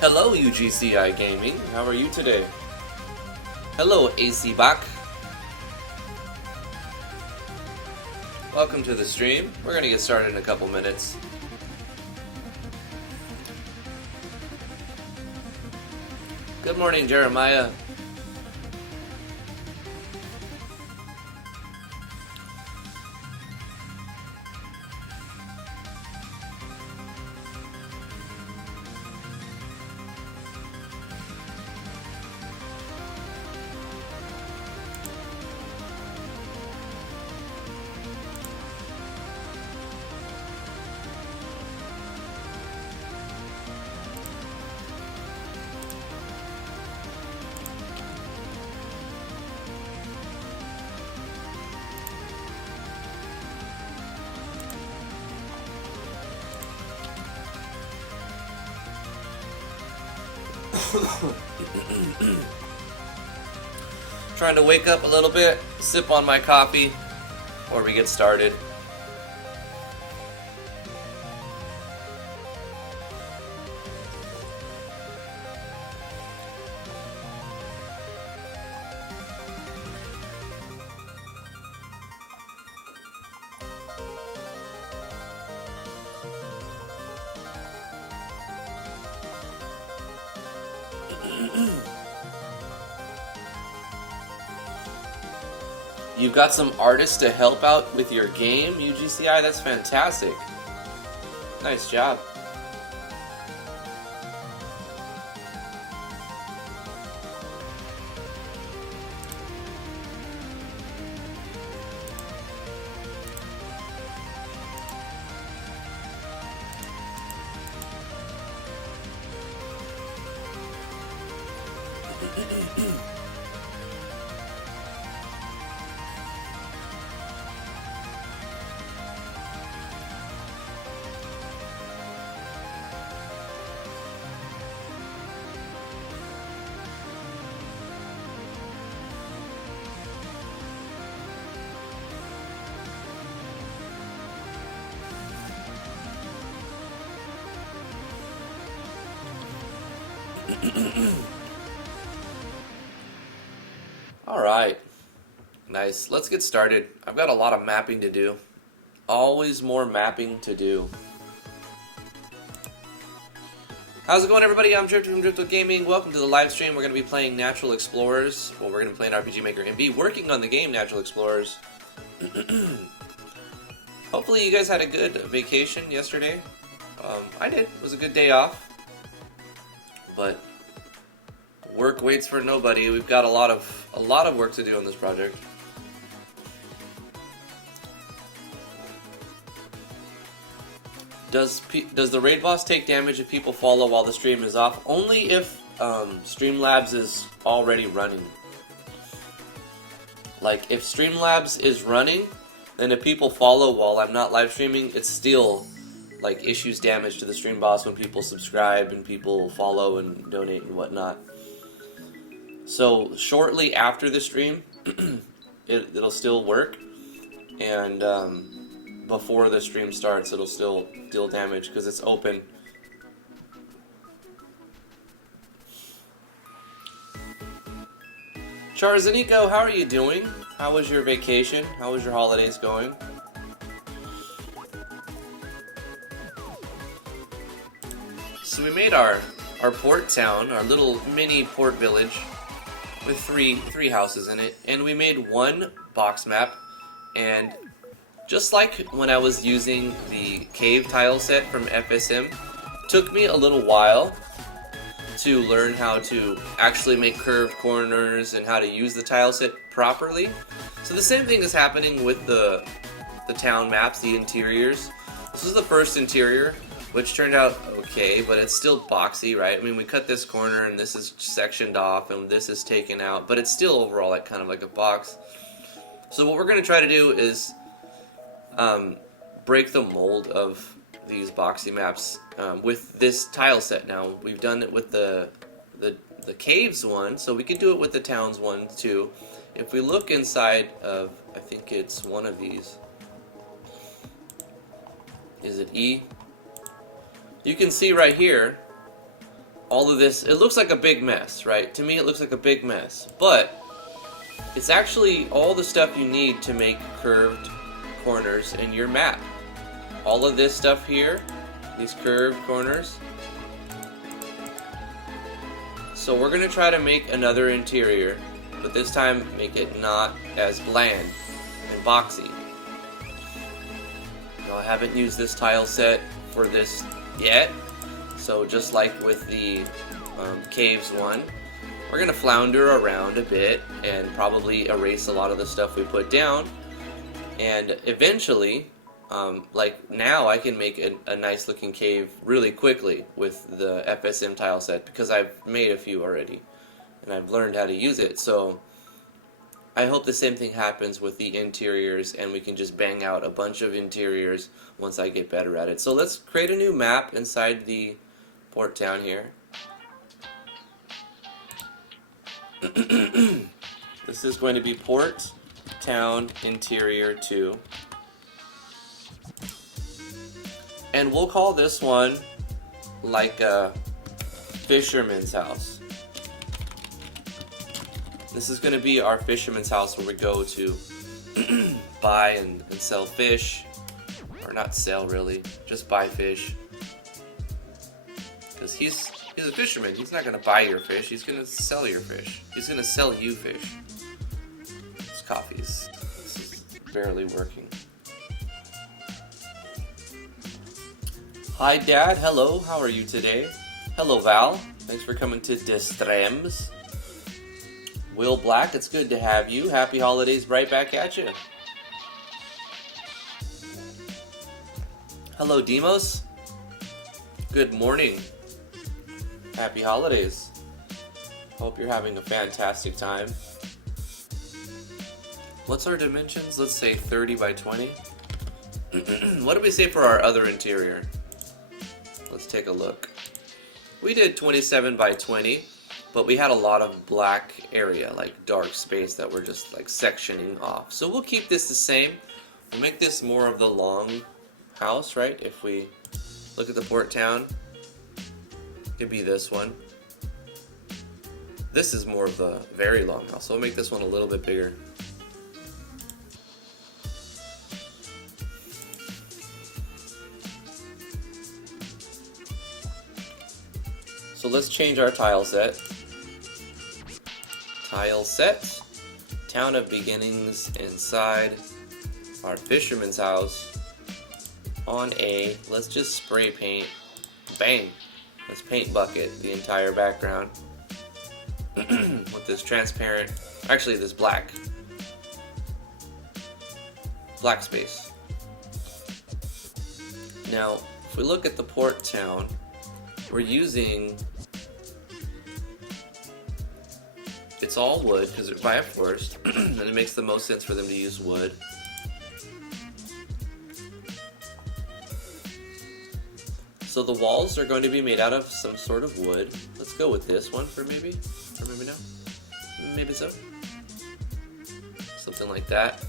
Hello, UGCI Gaming. How are you today? Hello, AC Bach. Welcome to the stream. We're going to get started in a couple minutes. Good morning, Jeremiah. Trying to wake up a little bit, sip on my coffee before we get started. You've got some artists to help out with your game, UGCI? That's fantastic. Nice job. Alright, nice. Let's get started. I've got a lot of mapping to do. Always more mapping to do. How's it going, everybody? I'm Drifter from Driftwood Gaming. Welcome to the live stream. We're going to be playing Natural Explorers. Well, we're going to play an RPG Maker and be working on the game Natural Explorers. Hopefully you guys had a good vacation yesterday. I did. It was a good day off. But work waits for nobody. We've got a lot of work to do on this project. Does the raid boss take damage if people follow while the stream is off? Only if Streamlabs is already running. Like if Streamlabs is running, then if people follow while I'm not live streaming, it's still like issues damage to the stream boss when people subscribe and people follow and donate and whatnot. So shortly after the stream, it'll still work, and before the stream starts, it'll still deal damage because it's open. Charzanico, how are you doing? How was your vacation? How was your holidays going? made our port town, our little mini port village with three houses in it, and we made one box map. And just like when I was using the cave tile set from FSM, took me a little while to learn how to actually make curved corners and how to use the tile set properly. So the same thing is happening with the town maps, the interiors. This is the first interior, which turned out okay, but it's still boxy, right? I mean, we cut this corner and this is sectioned off and this is taken out, but it's still overall like kind of like a box. So what we're going to try to do is break the mold of these boxy maps with this tile set. Now we've done it with the caves one, so we can do it with the towns one too. If we look inside of, I think it's one of these. Is it E? You can see right here, all of this, it looks like a big mess, right? To me it looks like a big mess, but it's actually all the stuff you need to make curved corners in your map. All of this stuff here, these curved corners. So we're going to try to make another interior, but this time make it not as bland and boxy. Now, I haven't used this tile set for this yet, so just like with the caves one, we're going to flounder around a bit and probably erase a lot of the stuff we put down, and eventually, like now, I can make a nice looking cave really quickly with the FSM tile set because I've made a few already and I've learned how to use it. So I hope the same thing happens with the interiors and we can just bang out a bunch of interiors once I get better at it. So let's create a new map inside the port town here. This is going to be Port Town Interior 2. And we'll call this one like a fisherman's house. This is going to be our fisherman's house where we go to buy and sell fish. Or not sell really, just buy fish. Because he's a fisherman. He's not going to buy your fish, he's going to sell your fish. He's going to sell you fish. This coffee's barely working. Hi Dad, hello, how are you today? Hello Val, thanks for coming to Distrems. Will Black, it's good to have you. Happy holidays right back at you. Hello Demos, good morning. Happy holidays. Hope you're having a fantastic time. What's our dimensions? Let's say 30 by 20. What do we say for our other interior? Let's take a look. We did 27 by 20, but we had a lot of black area, like dark space that we're just like sectioning off. So we'll keep this the same. We'll make this more of the long house, right? If we look at the port town, it could be this one. This is more of the very long house, so we'll make this one a little bit bigger. So let's change our tile set. Tile set. Town of Beginnings inside our fisherman's house. On A, let's just spray paint. Bang! Let's paint bucket the entire background with this transparent, actually this black space. Now, if we look at the port town, we're using, it's all wood because it's by a forest, and it makes the most sense for them to use wood. So the walls are going to be made out of some sort of wood. Let's go with this one for maybe, or maybe no, maybe so. Something like that.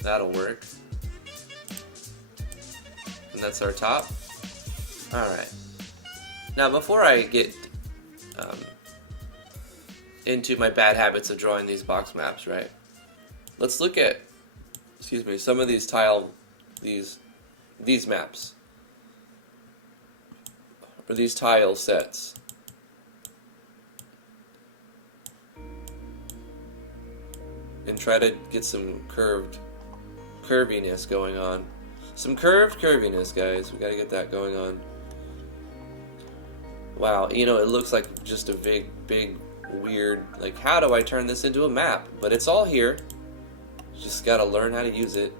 That'll work. And that's our top. Alright. Now before I get into my bad habits of drawing these box maps, right? Let's look at, some of these these maps. for these tile sets. And try to get some curviness going on. Some curved curviness, guys. We gotta get that going on. Wow, you know, it looks like just a big, weird, like, how do I turn this into a map? But it's all here. Just gotta learn how to use it.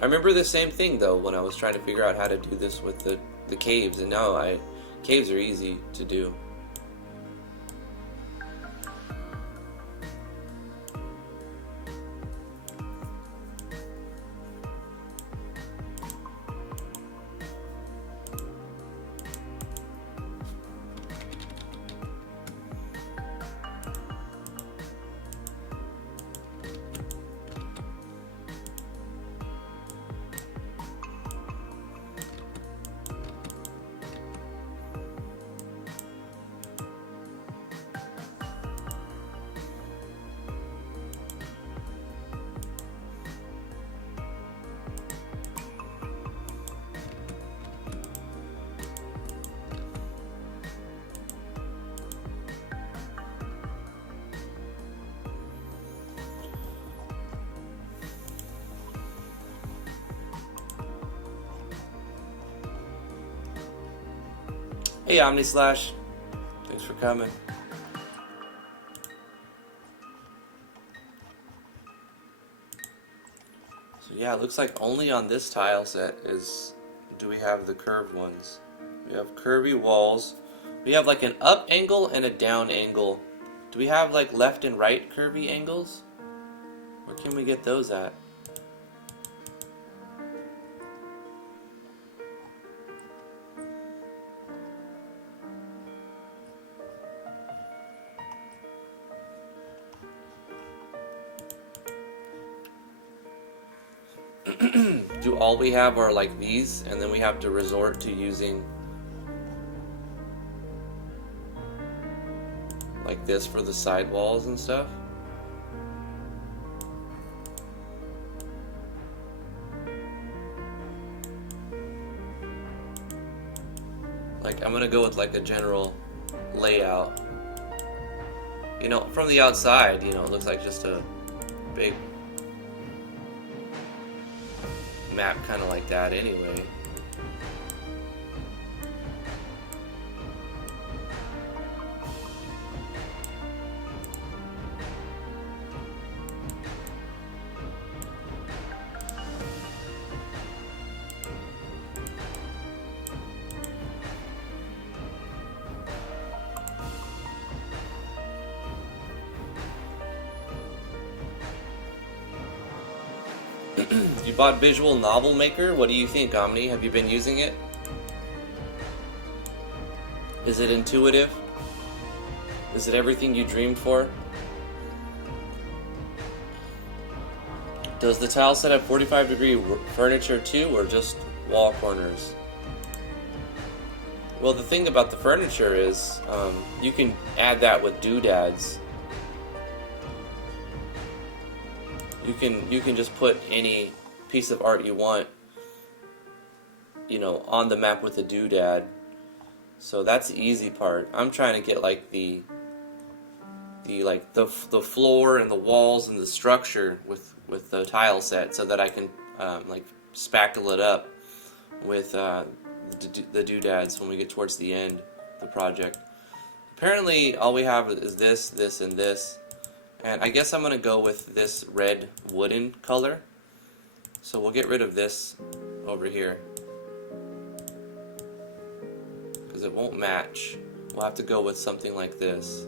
I remember the same thing, though, when I was trying to figure out how to do this with the caves, and now caves are easy to do. Hey OmniSlash, thanks for coming. So yeah, it looks like only on this tile set do we have the curved ones. We have curvy walls. We have like an up angle and a down angle. Do we have like left and right curvy angles? Where can we get those at? Do all we have are like these, and then we have to resort to using like this for the side walls and stuff? Like, I'm gonna go with like a general layout. You know, from the outside, you know, it looks like just a big map, kind of like that anyway. You bought Visual Novel Maker? What do you think, Omni? Have you been using it? Is it intuitive? Is it everything you dreamed for? Does the tile set have 45-degree furniture too, or just wall corners? Well, the thing about the furniture is you can add that with doodads. You can just put any piece of art you want, you know, on the map with a doodad. So that's the easy part. I'm trying to get like the floor and the walls and the structure with the tile set, so that I can like spackle it up with the doodads when we get towards the end of the project. Apparently all we have is this, and this. And I guess I'm going to go with this red wooden color. So we'll get rid of this over here, because it won't match. We'll have to go with something like this.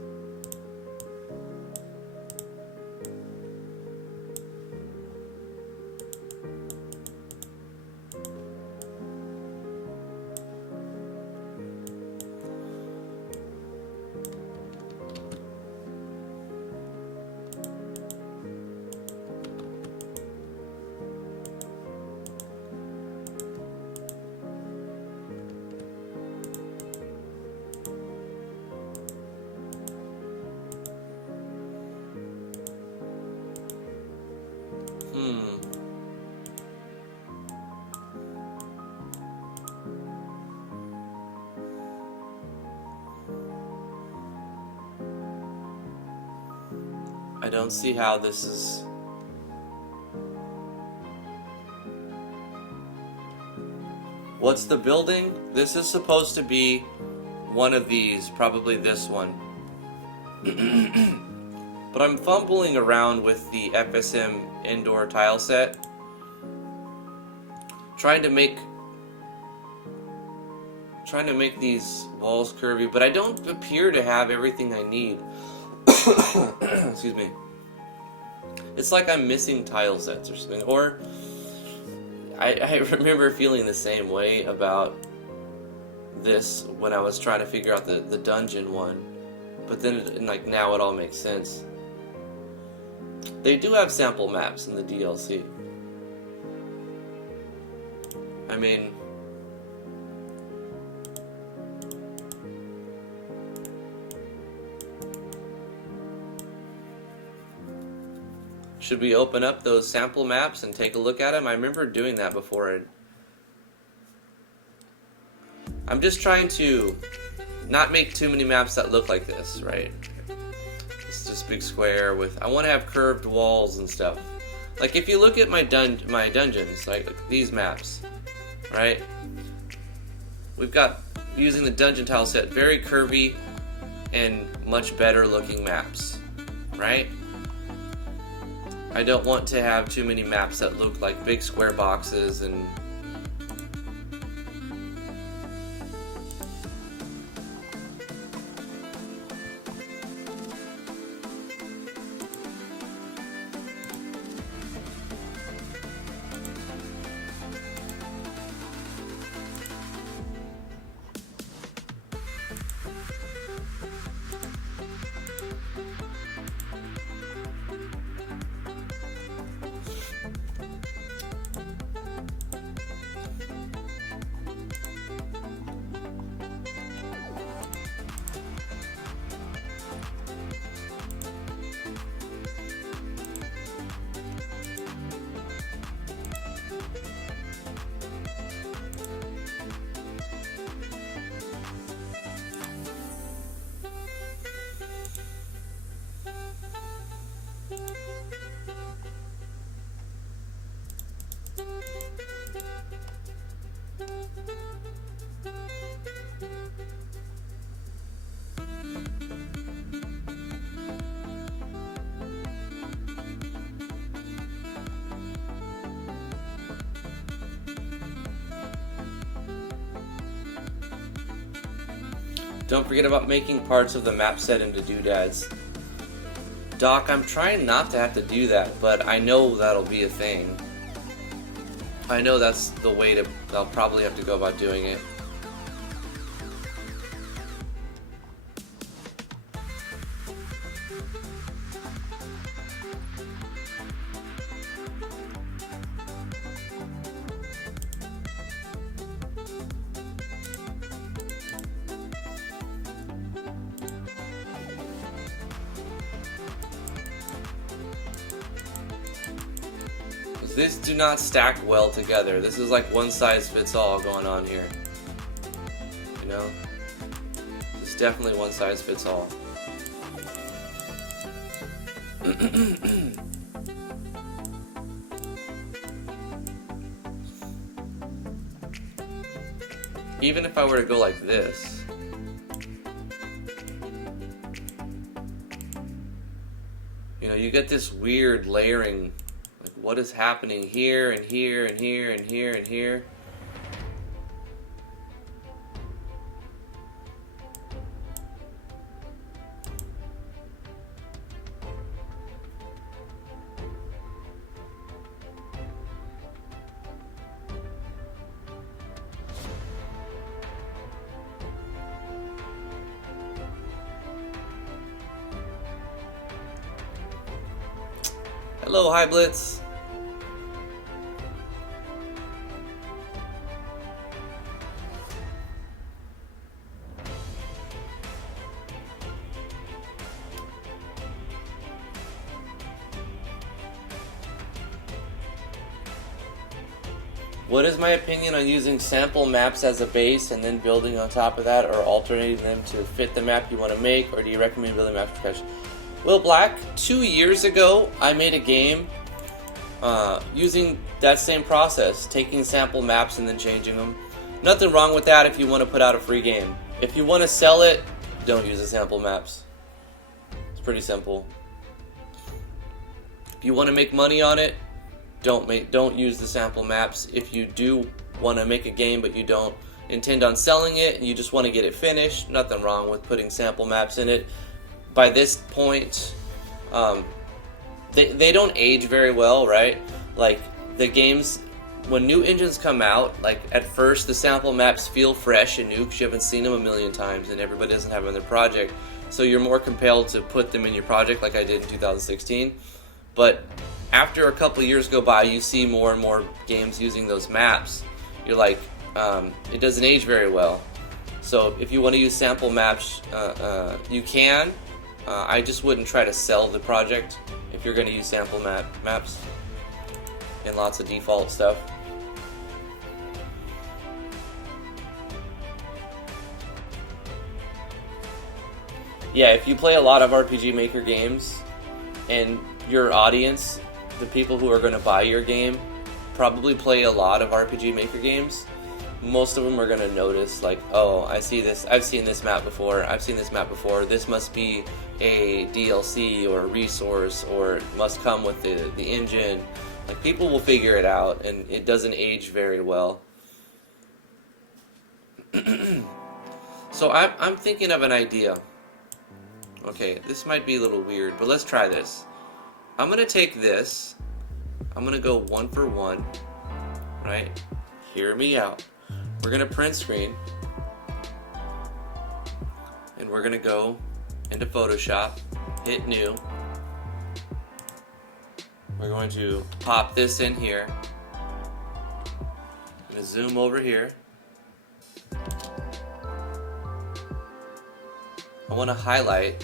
I don't see how this is... What's the building? This is supposed to be one of these, probably this one. But I'm fumbling around with the FSM indoor tile set, trying to make these walls curvy, but I don't appear to have everything I need. Excuse me. It's like I'm missing tile sets or something, or I remember feeling the same way about this when I was trying to figure out the dungeon one, but then like now it all makes sense. They do have sample maps in the DLC. I mean, should we open up those sample maps and take a look at them? I remember doing that before. I'm just trying to not make too many maps that look like this, right? It's just big square with... I want to have curved walls and stuff. Like if you look at my dungeons, like these maps, right? We've got, using the dungeon tile set, very curvy and much better looking maps, right? I don't want to have too many maps that look like big square boxes and... Don't forget about making parts of the map set into doodads. Doc, I'm trying not to have to do that, but I know that'll be a thing. I know that's the way to... I'll probably have to go about doing it. These do not stack well together. This is like one size fits all going on here. You know? It's definitely one size fits all. Even if I were to go like this, you know, you get this weird layering. What is happening here and here and here and here and here? Hello, Hi Blitz. What is my opinion on using sample maps as a base and then building on top of that, or alternating them to fit the map you want to make, or do you recommend building maps from scratch? Will Black, 2 years ago, I made a game using that same process, taking sample maps and then changing them. Nothing wrong with that if you want to put out a free game. If you want to sell it, don't use the sample maps. It's pretty simple. If you want to make money on it, don't use the sample maps. If you do want to make a game but you don't intend on selling it and you just want to get it finished, nothing wrong with putting sample maps in it. By this point, they don't age very well, right? Like, the games, when new engines come out, like, at first the sample maps feel fresh and new because you haven't seen them a million times and everybody doesn't have them in their project. So you're more compelled to put them in your project like I did in 2016. But after a couple years go by, you see more and more games using those maps. You're like, it doesn't age very well. So if you want to use sample maps, you can. I just wouldn't try to sell the project if you're going to use sample maps and lots of default stuff. Yeah, if you play a lot of RPG Maker games and your audience, the people who are going to buy your game, probably play a lot of RPG Maker games, most of them are going to notice, like, oh, I see this, I've seen this map before, this must be a DLC or a resource, or it must come with the engine. Like, people will figure it out, and it doesn't age very well. So I'm thinking of an idea. Okay, this might be a little weird, but let's try this. I'm going to take this, I'm going to go 1 for 1, right? Hear me out. We're going to print screen, and we're going to go into Photoshop, hit new. We're going to pop this in here. I'm going to zoom over here. I want to highlight.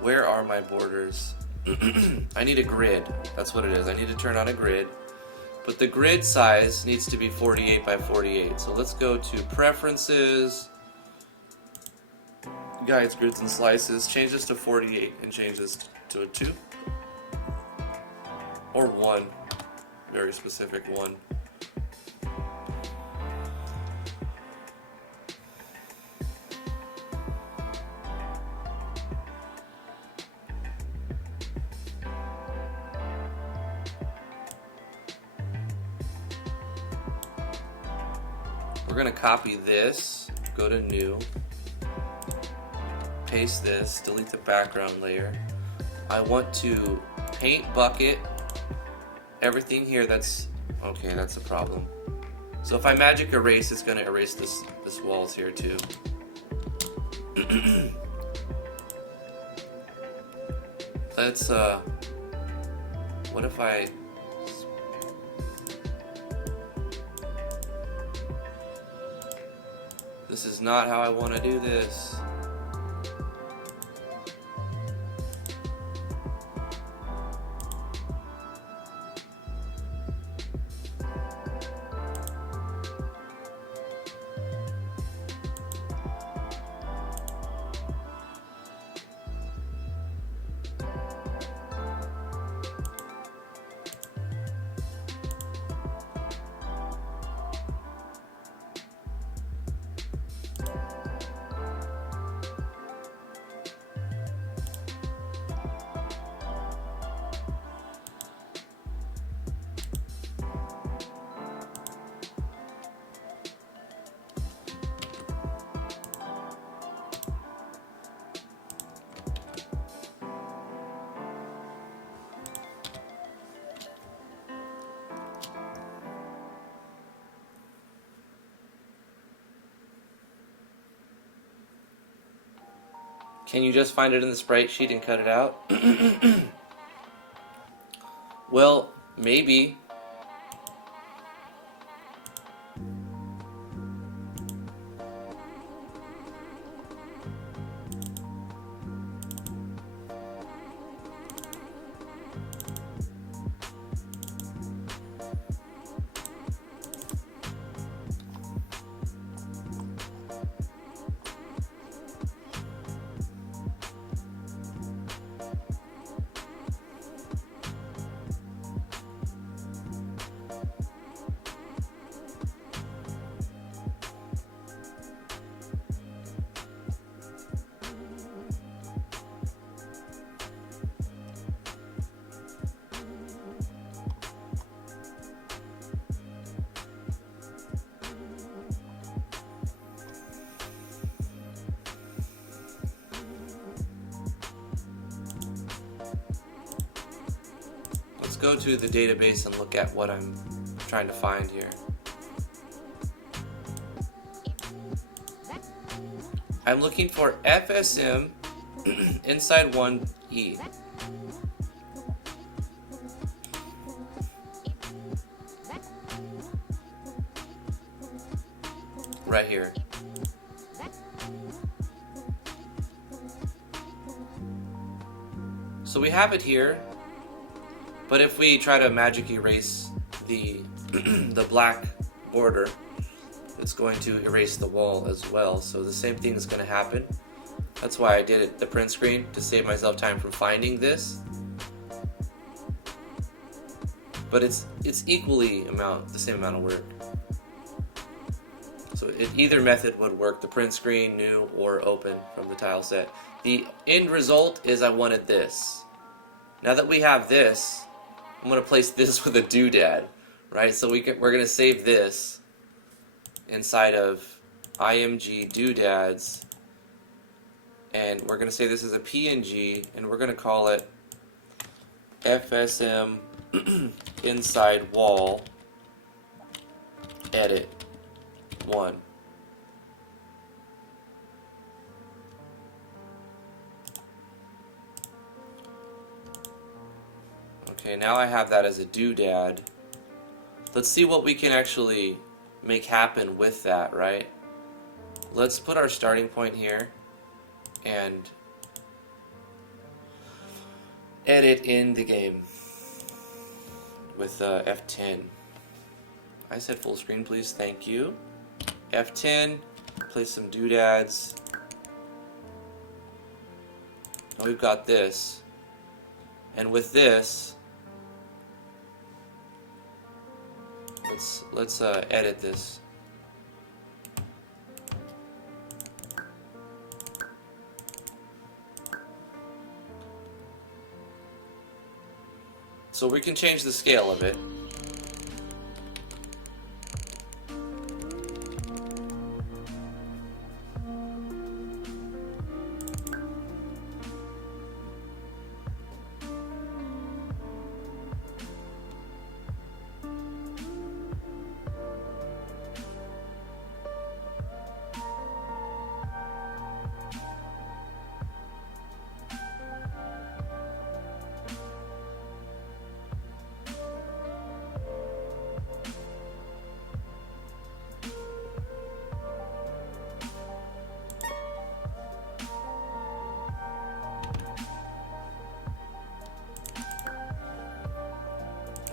Where are my borders? I need a grid. That's what it is. I need to turn on a grid. But the grid size needs to be 48 by 48. So let's go to Preferences, Guides, Grids, and Slices. Change this to 48 and change this to a 2. Or 1. Very specific 1. We're going to copy this, go to New, paste this, delete the background layer. I want to paint bucket everything here that's, okay, that's a problem. So if I magic erase, it's going to erase this walls here too. Let's, what if I... This is not how I want to do this. Can you just find it in the sprite sheet and cut it out? Well, maybe. go to the database and look at what I'm trying to find here. I'm looking for FSM inside 1E. Right here. So we have it here, but if we try to magic erase the the black border, it's going to erase the wall as well. So the same thing is going to happen. That's why I did it the print screen, to save myself time from finding this. But it's equally the same amount of work. So either method would work, the print screen, new, or open from the tile set. The end result is I wanted this. Now that we have this, I'm going to place this with a doodad, right? So we're going to save this inside of IMG doodads, and we're going to say this is a PNG, and we're going to call it FSM inside wall edit 1. Okay, now I have that as a doodad. Let's see what we can actually make happen with that, right? Let's put our starting point here and edit in the game with F10. I said full screen, please. Thank you. F10, place some doodads. Now we've got this. And with this, let's edit this. So we can change the scale of it.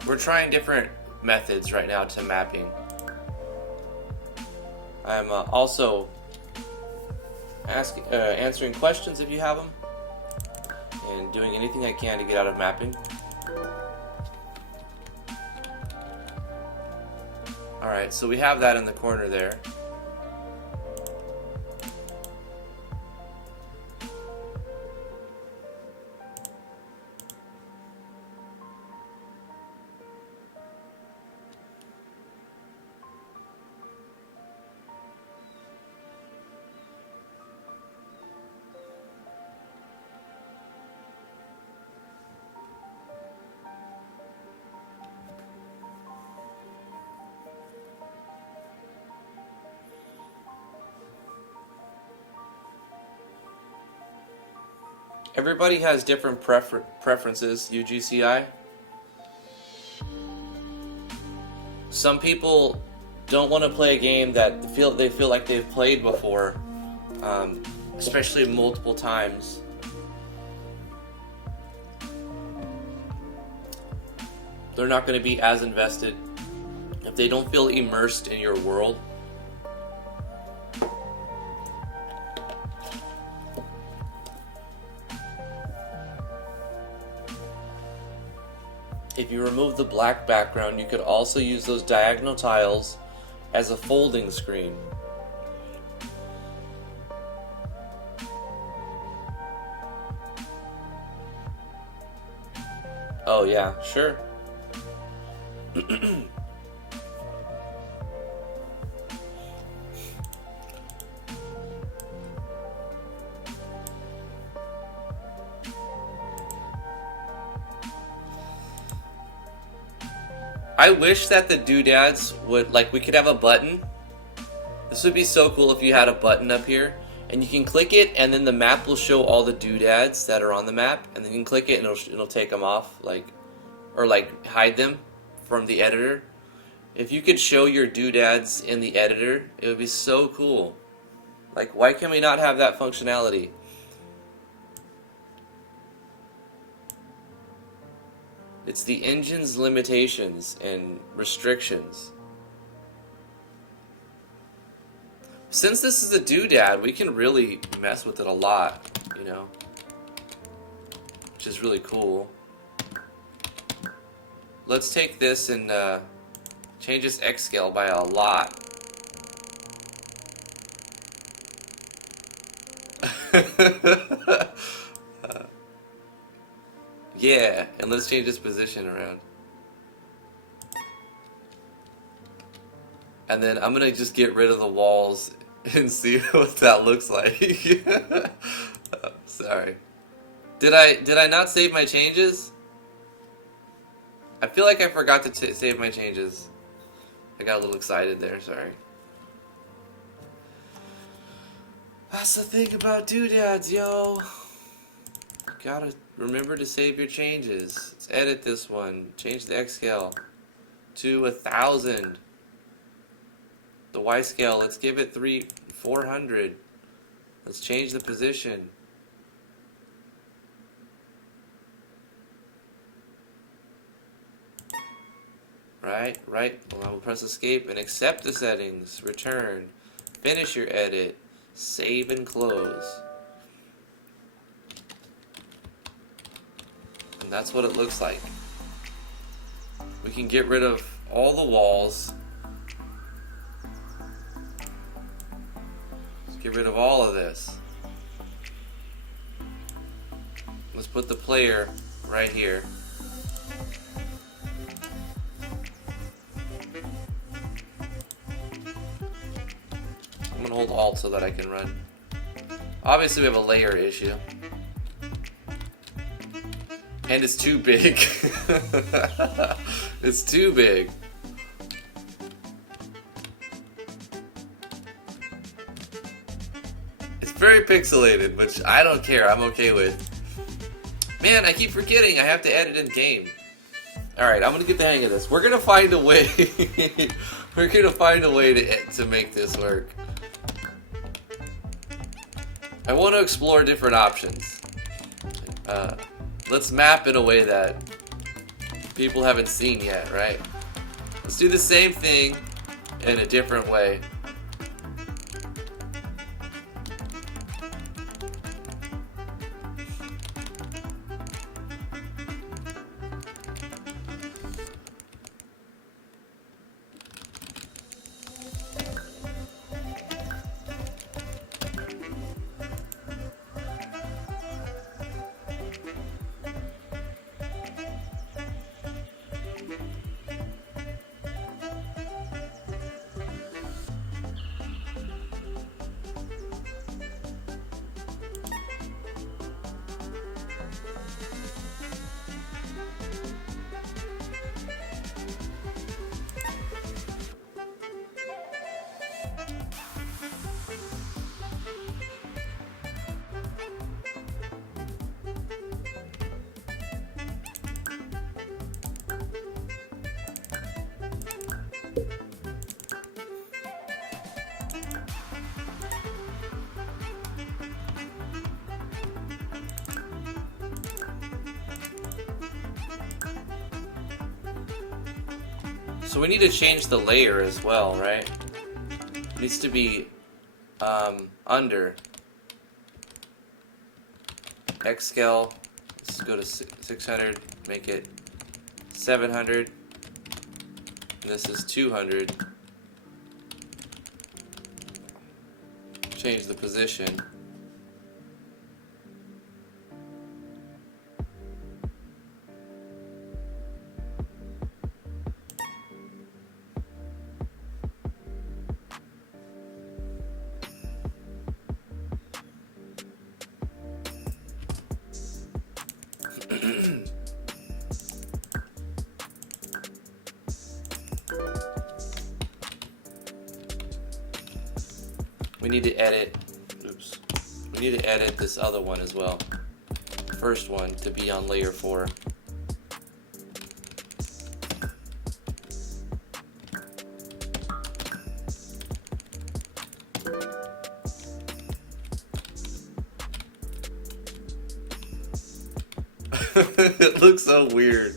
We're trying different methods right now to mapping. I'm also answering questions if you have them, and doing anything I can to get out of mapping. Alright, so we have that in the corner there. Everybody has different preferences, UGCI. Some people don't want to play a game that they feel like they've played before, especially multiple times. They're not going to be as invested if they don't feel immersed in your world. If you remove the black background, you could also use those diagonal tiles as a folding screen. Oh yeah, sure. I wish that the doodads would, like, we could have a button. This would be so cool if you had a button up here, and you can click it, and then the map will show all the doodads that are on the map, and then you can click it, and it'll take them off, like, or like hide them from the editor. If you could show your doodads in the editor, it would be so cool. Like, why can we not have that functionality? It's the engine's limitations and restrictions. Since this is a doodad, we can really mess with it a lot, you know, which is really cool. Let's take this and change its X scale by a lot. Yeah, and let's change its position around. And then I'm gonna just get rid of the walls and see what that looks like. Sorry. Did I not save my changes? I feel like I forgot to save my changes. I got a little excited there, sorry. That's the thing about doodads, yo. Gotta remember to save your changes. Let's edit this one. Change the X scale to 1000. The Y scale, let's give it 400. Let's change the position. Right. Well, we'll press escape and accept the settings. Return. Finish your edit. Save and close. And that's what it looks like. We can get rid of all the walls. Let's get rid of all of this. Let's put the player right here. I'm gonna hold Alt so that I can run. Obviously we have a layer issue. And it's too big. It's too big. It's very pixelated, which I don't care. I'm okay with. Man, I keep forgetting I have to edit in game. Alright, I'm gonna get the hang of this. We're gonna find a way. We're gonna find a way to make this work. I want to explore different options. Let's map in a way that people haven't seen yet, right? Let's do the same thing in a different way. So we need to change the layer as well, right? It needs to be under. X scale, let's go to 600, make it 700. And this is 200. Change the position. We need to edit, oops. We need to edit this other one as well. First one to be on layer 4. It looks so weird.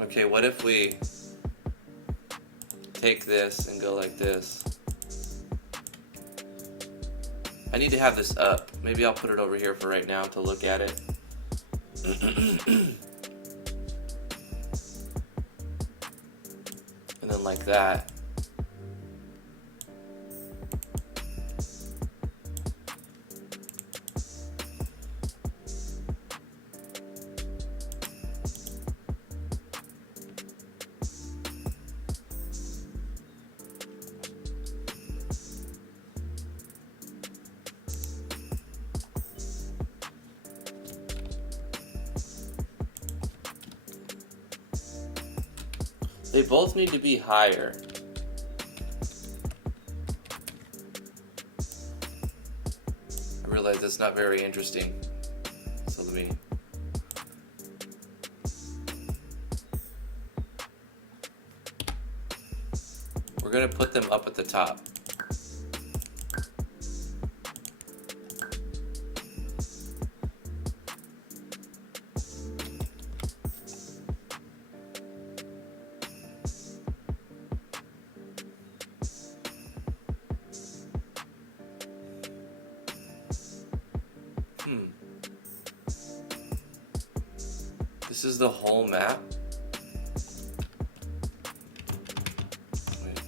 Okay, what if we take this and go like this? I need to have this up. Maybe I'll put it over here for right now to look at it. And then like that. They both need to be higher. I realize that's not very interesting. So let me... We're gonna put them up at the top. This is the whole map? Wait.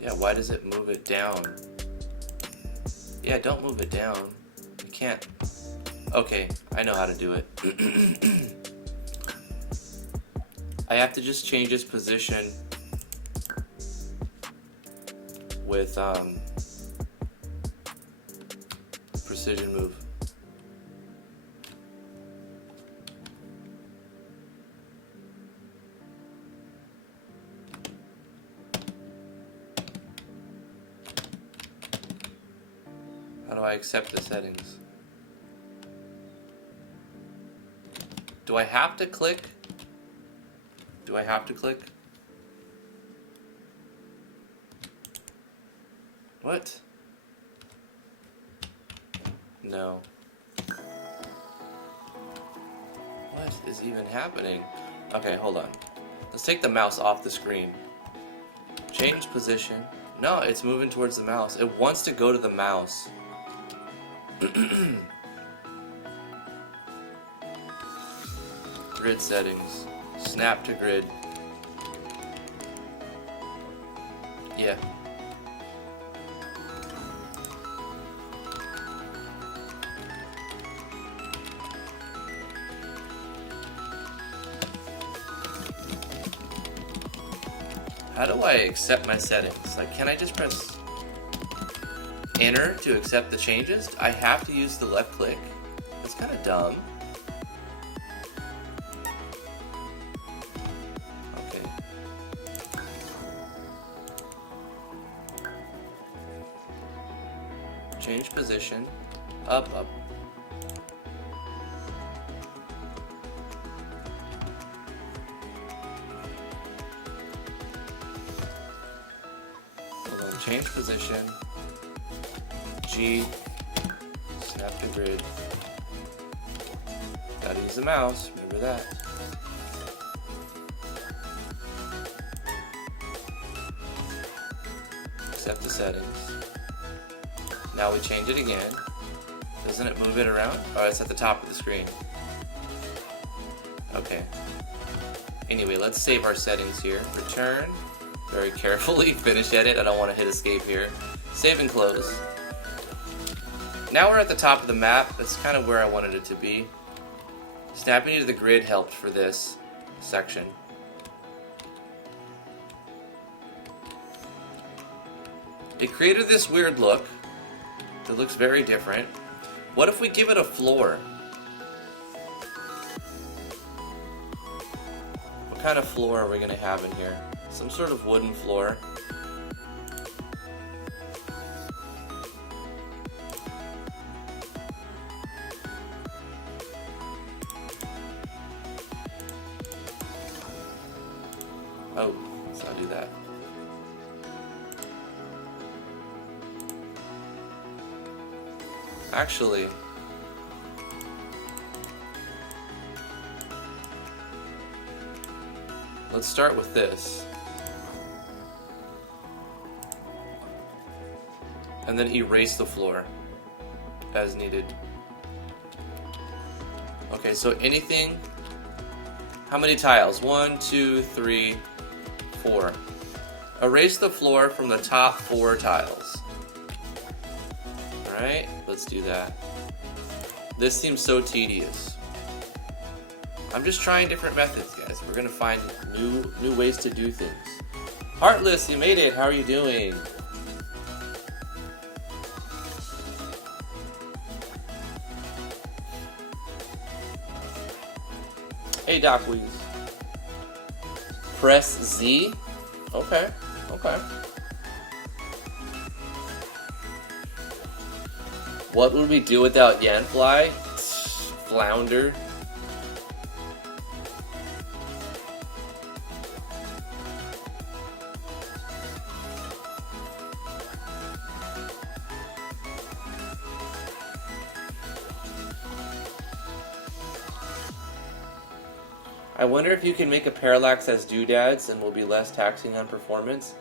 Yeah, why does it move it down? Yeah, don't move it down. You can't. Okay, I know how to do it. I have to just change its position with precision move. How do I accept the settings? Do I have to click? Do I have to click? What? No. What is even happening? Okay, hold on. Let's take the mouse off the screen. Change position. No, it's moving towards the mouse. It wants to go to the mouse. Grid settings. Snap to grid. Yeah. How do I accept my settings? Like, can I just press enter to accept the changes? I have to use the left click? That's kind of dumb. Okay. Change position. Up, up. Change position, G, snap to grid. Gotta use the mouse, remember that. Accept the settings. Now we change it again. Doesn't it move it around? Oh, it's at the top of the screen. Okay. Anyway, let's save our settings here. Return. Very carefully, finish edit. I don't want to hit escape here. Save and close. Now we're at the top of the map. That's kind of where I wanted it to be. Snapping to the grid helped for this section. It created this weird look. It looks very different. What if we give it a floor? What kind of floor are we going to have in here? Some sort of wooden floor. Oh, let's not do that. Actually, let's start with this. And then erase the floor as needed. Okay, so anything. How many tiles? 1, 2, 3, 4. Erase the floor from the top 4 tiles. Alright, let's do that. This seems so tedious. I'm just trying different methods, guys. We're gonna find new ways to do things. Heartless, you made it. How are you doing? Hey, Doc Weeze. Press Z. Okay, okay. What would we do without Yanfly? Flounder. I wonder if you can make a parallax as doodads and will be less taxing on performance.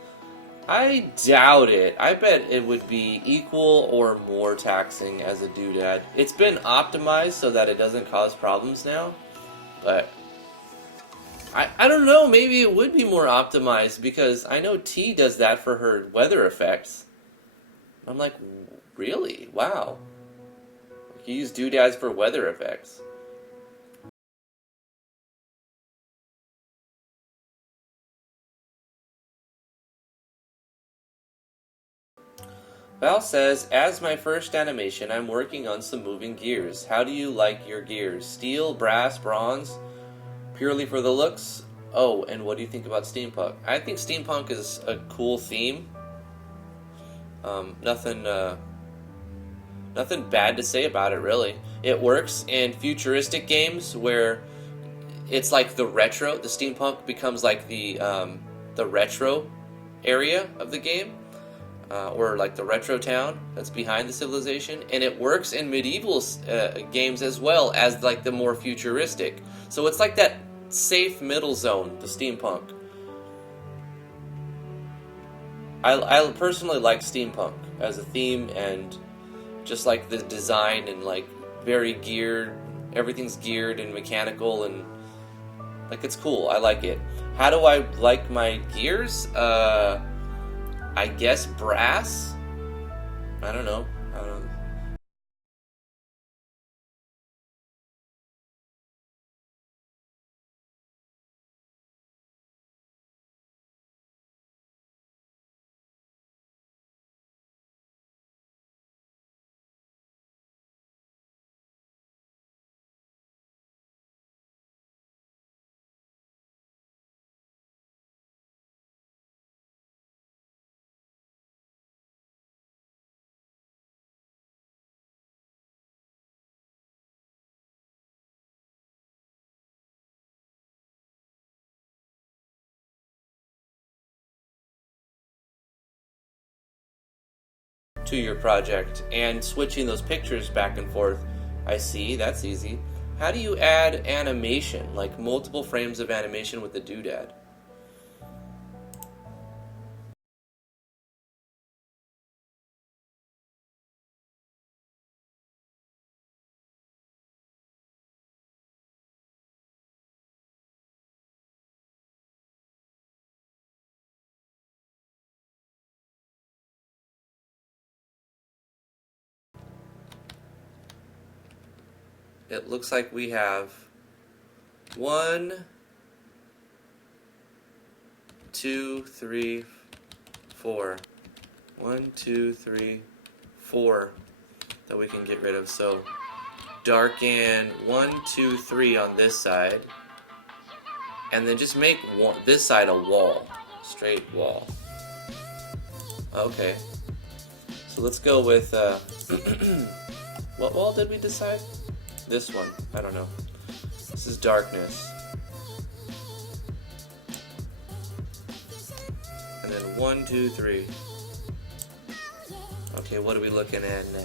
I doubt it. I bet it would be equal or more taxing as a doodad. It's been optimized so that it doesn't cause problems now, but I don't know, maybe it would be more optimized because I know T does that for her weather effects. I'm like, really? Wow. You use doodads for weather effects. Val says, as my first animation, I'm working on some moving gears. How do you like your gears? Steel, brass, bronze? Purely for the looks? Oh, and what do you think about steampunk? I think steampunk is a cool theme. Nothing bad to say about it, really. It works in futuristic games where it's like the retro. The steampunk becomes like the retro area of the game. Or like the retro town that's behind the civilization, and it works in medieval games as well as like the more futuristic. So it's like that safe middle zone, the steampunk. I personally like steampunk as a theme, and just like the design and like very geared, everything's geared and mechanical, and like it's cool. I like it. How do I like my gears? I guess brass? I don't know. To your project and switching those pictures back and forth. I see, that's easy. How do you add animation, like multiple frames of animation with the doodad? It looks like we have 1, 2, 3, 4, 1, 2, 3, 4 that we can get rid of. So darken 1, 2, 3 on this side, and then just make this side a wall, straight wall. Okay, so let's go with what wall did we decide? This one. I don't know. This is darkness. And then 1, 2, 3. Okay, what are we looking at now?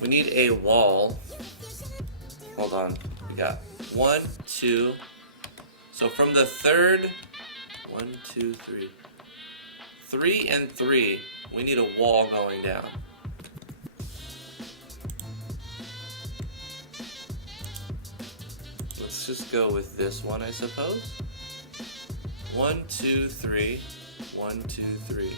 We need a wall. Hold on. We got 1, 2. So from the third, 1, 2, 3. 3 and 3. We need a wall going down. Let's just go with this one, I suppose. 1, 2, 3. 1, 2, 3.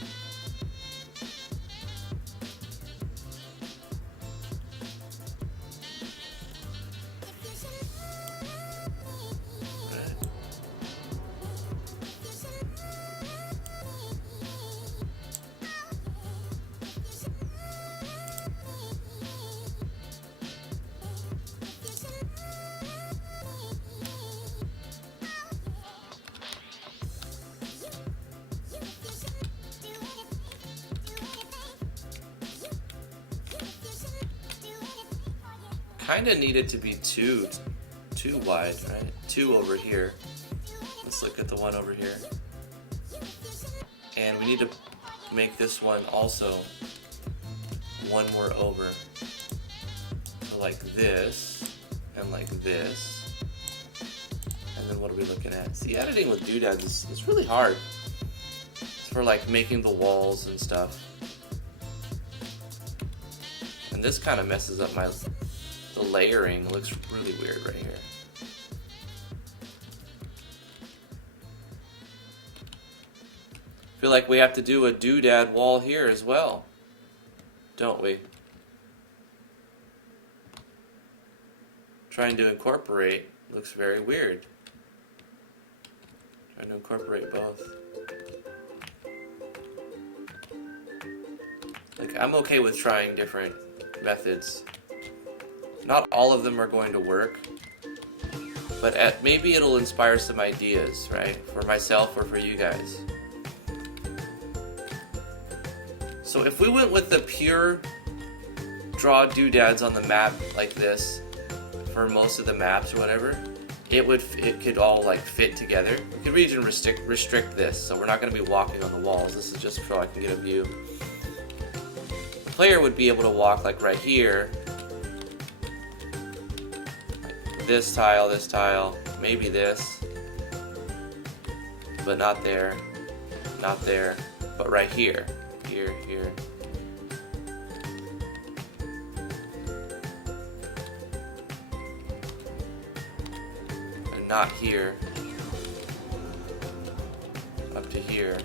Kinda need it to be too wide, right? 2 over here. Let's look at the one over here. And we need to make this one also 1 more over. So like this, and like this. And then what are we looking at? See, editing with doodads is really hard. It's for like making the walls and stuff. And this kind of messes up the layering. It looks really weird right here. I feel like we have to do a doodad wall here as well, don't we? Trying to incorporate looks very weird. Trying to incorporate both. Like, I'm okay with trying different methods. Not all of them are going to work, but maybe it'll inspire some ideas, right? For myself or for you guys. So if we went with the pure draw doodads on the map like this for most of the maps or whatever, it could all like fit together. We could region restrict this, so we're not going to be walking on the walls. This is just so I can get a view. The player would be able to walk like right here. This tile, maybe this, but not there, but right here, here. And not here, up to here.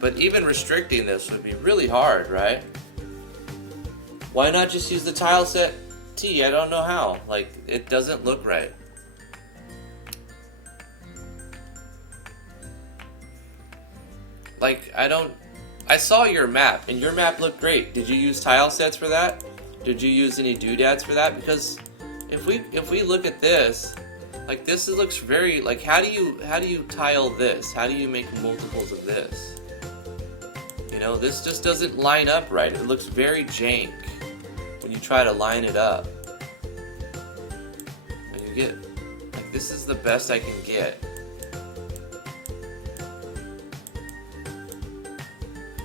But even restricting this would be really hard, right? Why not just use the tile set T? I don't know how. Like, it doesn't look right. Like, I saw your map, and your map looked great. Did you use tile sets for that? Did you use any doodads for that? Because if we look at this, like this looks very, like, how do you tile this? How do you make multiples of this? You know, this just doesn't line up right. It looks very jank when you try to line it up. And you get, like, this is the best I can get.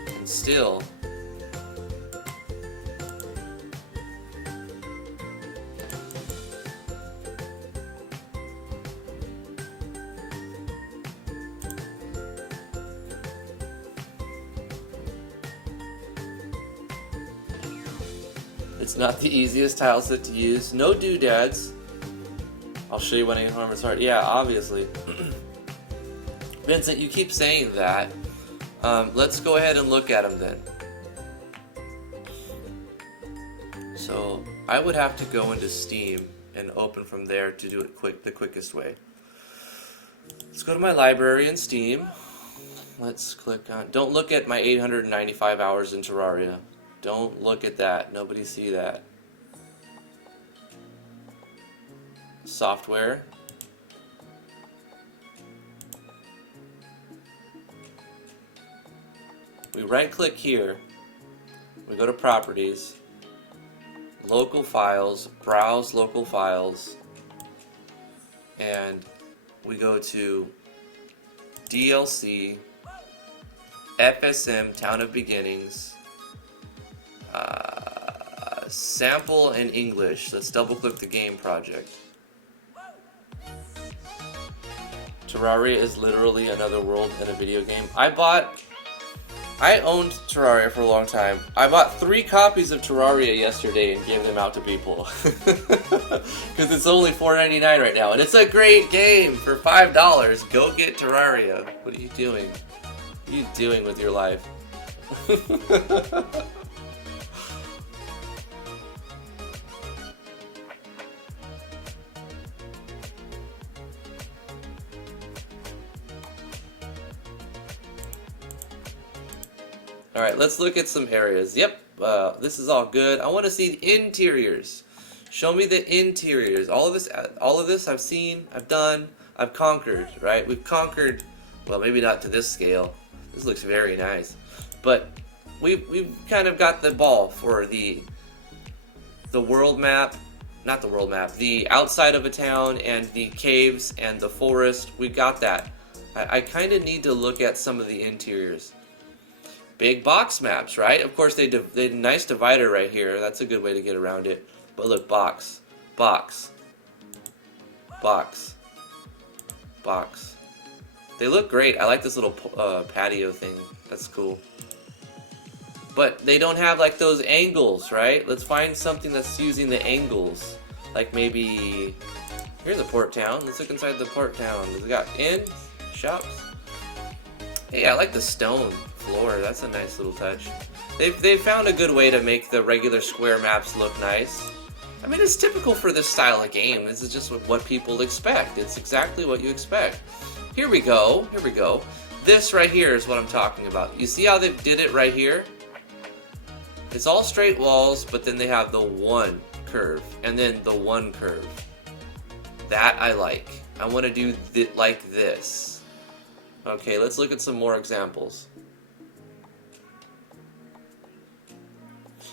And still, it's not the easiest tile set to use. No doodads. I'll show you when I get Harmer's Heart. Yeah, obviously. Vincent, you keep saying that. Let's go ahead and look at them then. So I would have to go into Steam and open from there to do it the quickest way. Let's go to my library in Steam. Let's click on, don't look at my 895 hours in Terraria. Don't look at that, nobody see that. Software. We right click here, we go to properties, local files, browse local files, and we go to DLC, FSM, Town of Beginnings, sample in English. Let's double click the game project. Terraria is literally another world in a video game. I owned Terraria for a long time. I bought 3 copies of Terraria yesterday and gave them out to people. Because it's only $4.99 right now. And it's a great game for $5. Go get Terraria. What are you doing? What are you doing with your life? Alright, let's look at some areas. Yep, this is all good. I want to see the interiors. Show me the interiors. All of this I've seen, I've done, I've conquered, right? We've conquered, well, maybe not to this scale. This looks very nice. But we've kind of got the ball for the world map, not the world map, the outside of a town and the caves and the forest. We got that. I kind of need to look at some of the interiors. Big box maps, right? Of course, they nice divider right here. That's a good way to get around it. But look, box, box, box, box. They look great. I like this little patio thing. That's cool. But they don't have like those angles, right? Let's find something that's using the angles. Like maybe, here's a port town. Let's look inside the port town. We got inns, shops. Hey, I like the stone floor. That's a nice little touch. They've found a good way to make the regular square maps look nice. I mean, it's typical for this style of game. This is just what people expect. It's exactly what you expect. Here we go. Here we go. This right here is what I'm talking about. You see how they did it right here? It's all straight walls, but then they have the one curve and then the one curve. That I like. I want to do it like this. Okay, let's look at some more examples.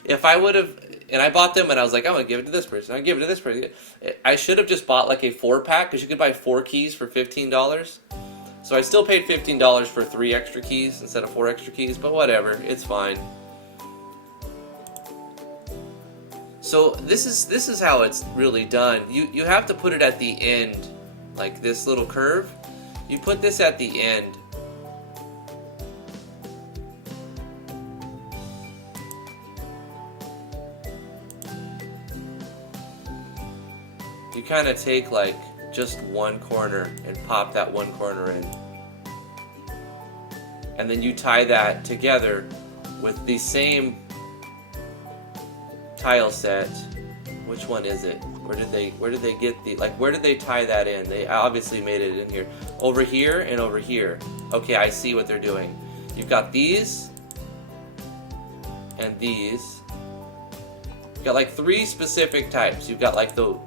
If I would have, and I bought them and I was like, I'm going to give it to this person, I'm going to give it to this person. I should have just bought like a 4-pack, because you could buy 4 keys for $15. So I still paid $15 for 3 extra keys instead of 4 extra keys, but whatever, it's fine. So this is how it's really done. You have to put it at the end, like this little curve. You put this at the end. You kind of take like just one corner and pop that one corner in. And then you tie that together with the same tile set. Which one is it? Where did they get the, like, where did they tie that in? They obviously made it in here. Over here and over here. Okay, I see what they're doing. You've got these and these. You've got like 3 specific types. You've got like the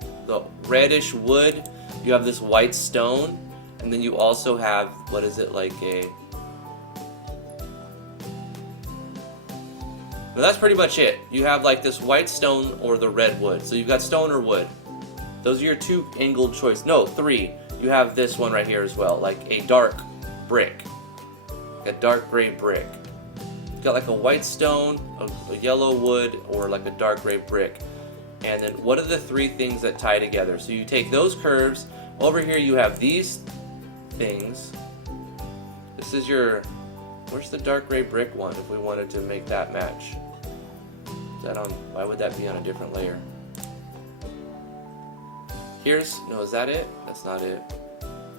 reddish wood, you have this white stone, and then you also have, what is it, like a... But that's pretty much it. You have like this white stone or the red wood. So you've got stone or wood. Those are your 2 angled choice. No, 3. You have this one right here as well, like a dark brick. A dark gray brick. You've got like a white stone, a yellow wood, or like a dark gray brick. And then what are the 3 things that tie together? So you take those curves. Over here you have these things. This is your... Where's the dark gray brick one if we wanted to make that match? Is that on, why would that be on a different layer? Here's, no, is that it? That's not it.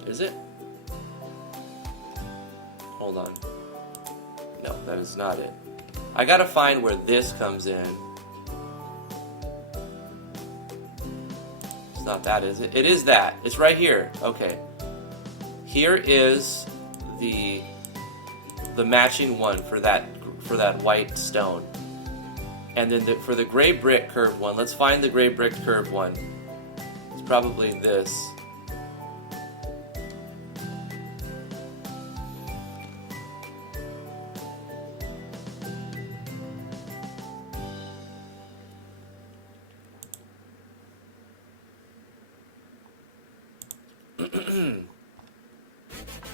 Is it? Hold on. No, that is not it. I gotta find where this comes in. It's not that, is it? It is that. It's right here. Okay. Here is the matching one for that white stone. And then for the gray brick curved one, let's find the gray brick curved one. It's probably this.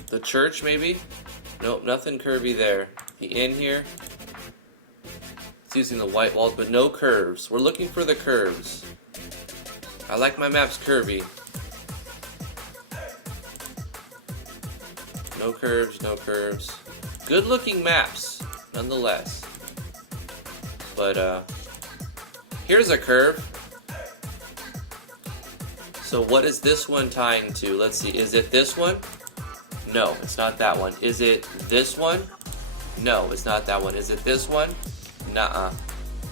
The church, maybe? Nope, nothing curvy there. The inn here. It's using the white walls, but no curves. We're looking for the curves. I like my maps curvy. No curves, no curves. Good looking maps, nonetheless. But, here's a curve. So what is this one tying to? Let's see, is it this one? No, it's not that one. Is it this one? No, it's not that one. Is it this one? Nuh-uh.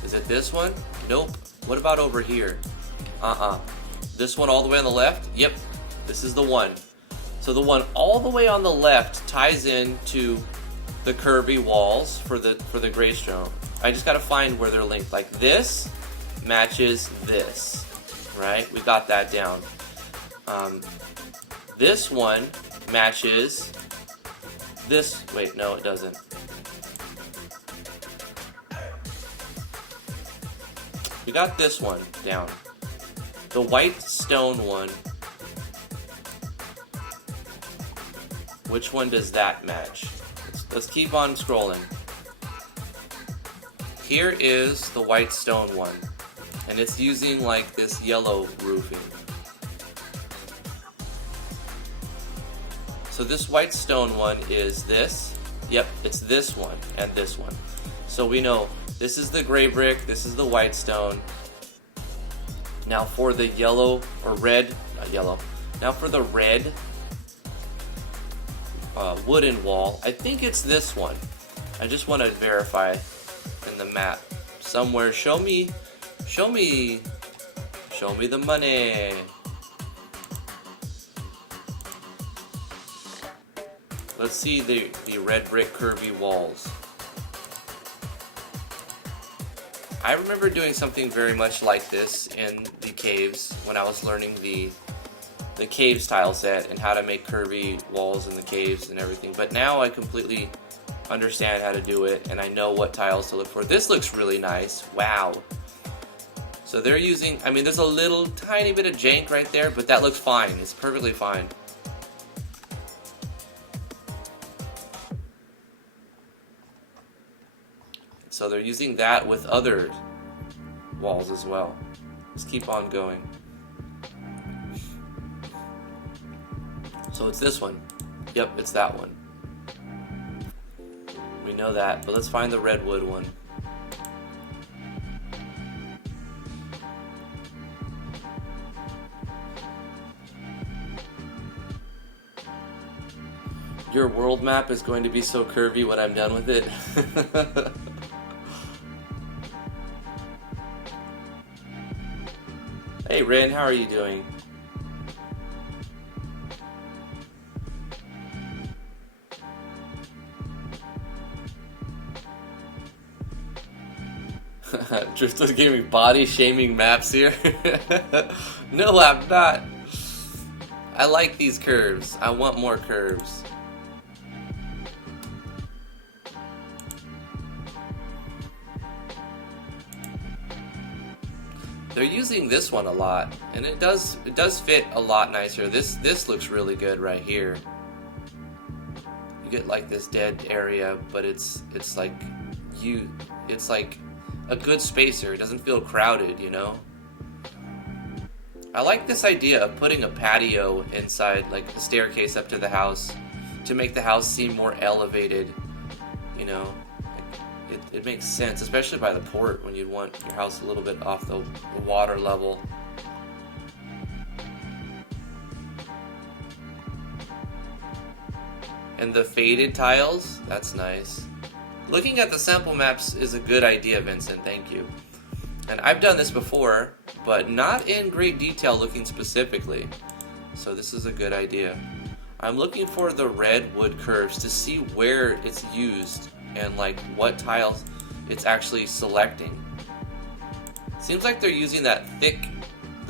Is it this one? Nope. What about over here? This one all the way on the left? Yep, this is the one. So the one all the way on the left ties into the curvy walls for the gray stone. I just gotta find where they're linked. Like this matches this, right? We got that down. This one matches this. Wait, no, it doesn't. We got this one down. The white stone one. Which one does that match? Let's keep on scrolling. Here is the white stone one. And it's using like this yellow roofing. So this white stone one is this. Yep, it's this one and this one. So we know this is the gray brick, this is the white stone. Now for the yellow or red, not yellow. Now for the red wooden wall, I think it's this one. I just want to verify in the map somewhere. Show me the money. Let's see the red brick curvy walls. I remember doing something very much like this in the caves when I was learning the caves tile set and how to make curvy walls in the caves and everything. But now I completely understand how to do it and I know what tiles to look for. This looks really nice. Wow. So they're using, I mean, there's a little tiny bit of jank right there, but that looks fine. It's perfectly fine. So they're using that with other walls as well. Let's keep on going. So it's this one. Yep, it's that one. We know that, but let's find the redwood one. Your world map is going to be so curvy when I'm done with it. Hey Ren, how are you doing? Drifter's giving me body shaming maps here. No, I'm not. I like these curves. I want more curves. They're using this one a lot, and it does fit a lot nicer. This looks really good right here. You get like this dead area, but it's like a good spacer. It doesn't feel crowded, you know. I like this idea of putting a patio inside, like the staircase up to the house, to make the house seem more elevated, you know. It makes sense, especially by the port, when you'd want your house a little bit off the water level. And the faded tiles, that's nice. Looking at the sample maps is a good idea, Vincent, thank you. And I've done this before, but not in great detail looking specifically. So this is a good idea. I'm looking for the red wood curves to see where it's used and like what tiles it's actually selecting. Seems like they're using the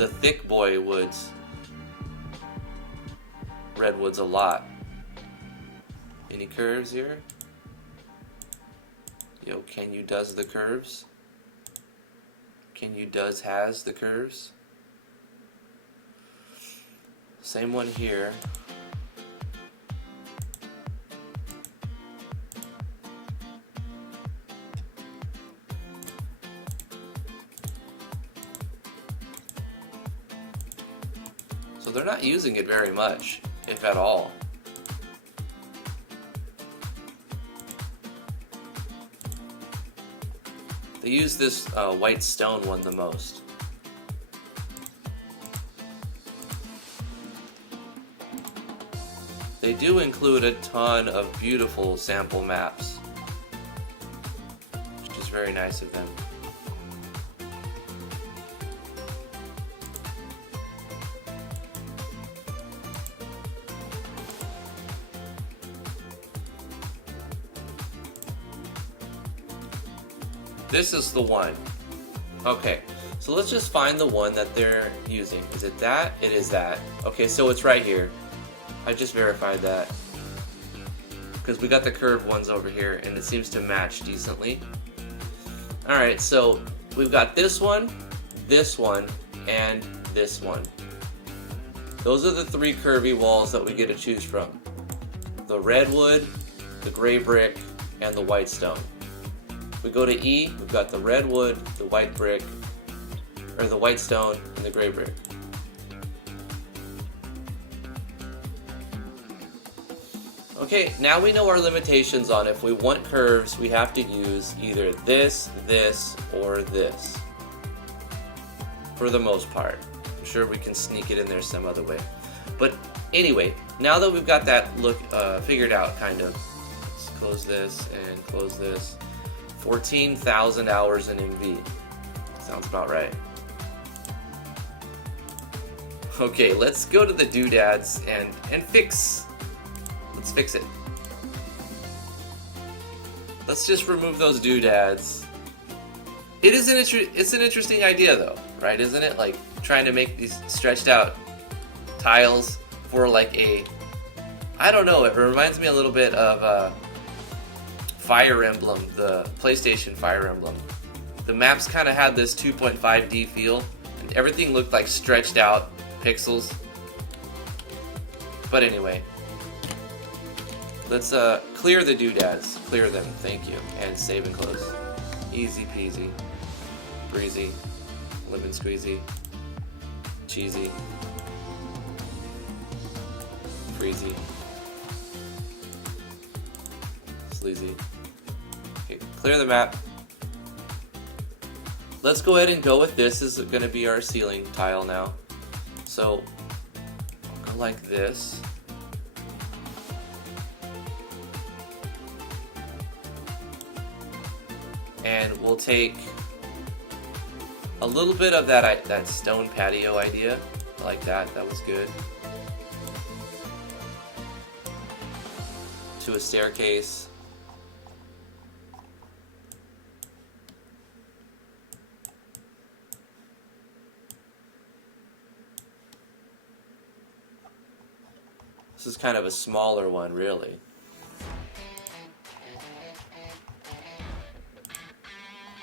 thick boy woods, redwoods a lot. Any curves here? Yo, can you does the curves? Can you does has the curves? Same one here. So they're not using it very much, if at all. They use this white stone one the most. They do include a ton of beautiful sample maps, which is very nice of them. This is the one. Okay, so let's just find the one that they're using. Is it that? It is that. Okay, so it's right here. I just verified that. Because we got the curved ones over here, and it seems to match decently. Alright, so we've got this one, and this one. Those are the three curvy walls that we get to choose from. The redwood, the gray brick, and the white stone. We go to E, we've got the redwood, the white brick, or the white stone, and the gray brick. Okay, now we know our limitations on if we want curves, we have to use either this, or this. For the most part. I'm sure we can sneak it in there some other way. But anyway, now that we've got that look figured out, kind of. Let's close this and close this. 14,000 hours in MV. Sounds about right. Okay, let's go to the doodads and fix. Let's fix it. Let's just remove those doodads. It's an interesting idea though, right? Isn't it? Like trying to make these stretched out tiles for like a, I don't know, it reminds me a little bit of Fire Emblem, the PlayStation Fire Emblem. The maps kind of had this 2.5D feel, and everything looked like stretched out pixels. But anyway, let's clear the doodads. Clear them, thank you. And save and close. Easy peasy. Breezy. Lemon squeezy. Cheesy. Freezy. Sleazy. Okay, clear the map. Let's go ahead and go with this. This is going to be our ceiling tile now. So, I'll go like this. And we'll take a little bit of that stone patio idea. I like that. That was good. To a staircase. This is kind of a smaller one, really.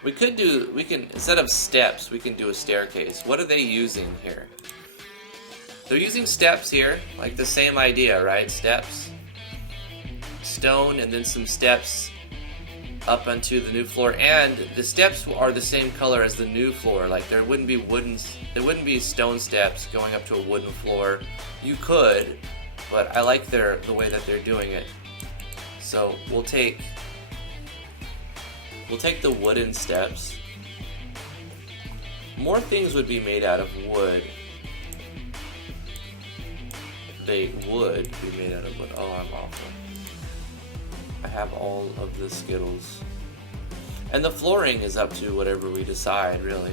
We can, instead of steps, we can do a staircase. What are they using here? They're using steps here, like the same idea, right? Steps. Stone, and then some steps up onto the new floor. And the steps are the same color as the new floor. Like there wouldn't be stone steps going up to a wooden floor. You could, but I like the way that they're doing it. So we'll take the wooden steps. More things would be made out of wood. They would be made out of wood. Oh, I'm awful. I have all of the Skittles. And the flooring is up to whatever we decide, really.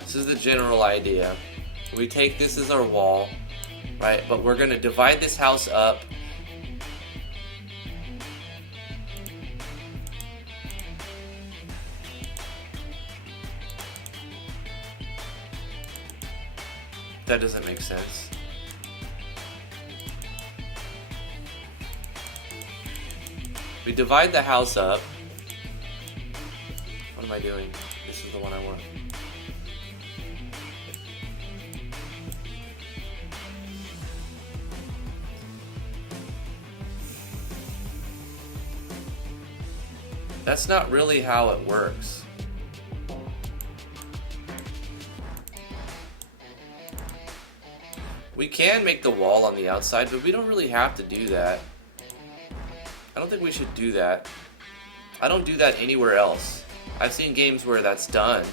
This is the general idea. We take this as our wall, right? But we're going to divide this house up. That doesn't make sense. We divide the house up. What am I doing? This is the one I want. That's not really how it works. We can make the wall on the outside, but we don't really have to do that. I don't think we should do that. I don't do that anywhere else. I've seen games where that's done.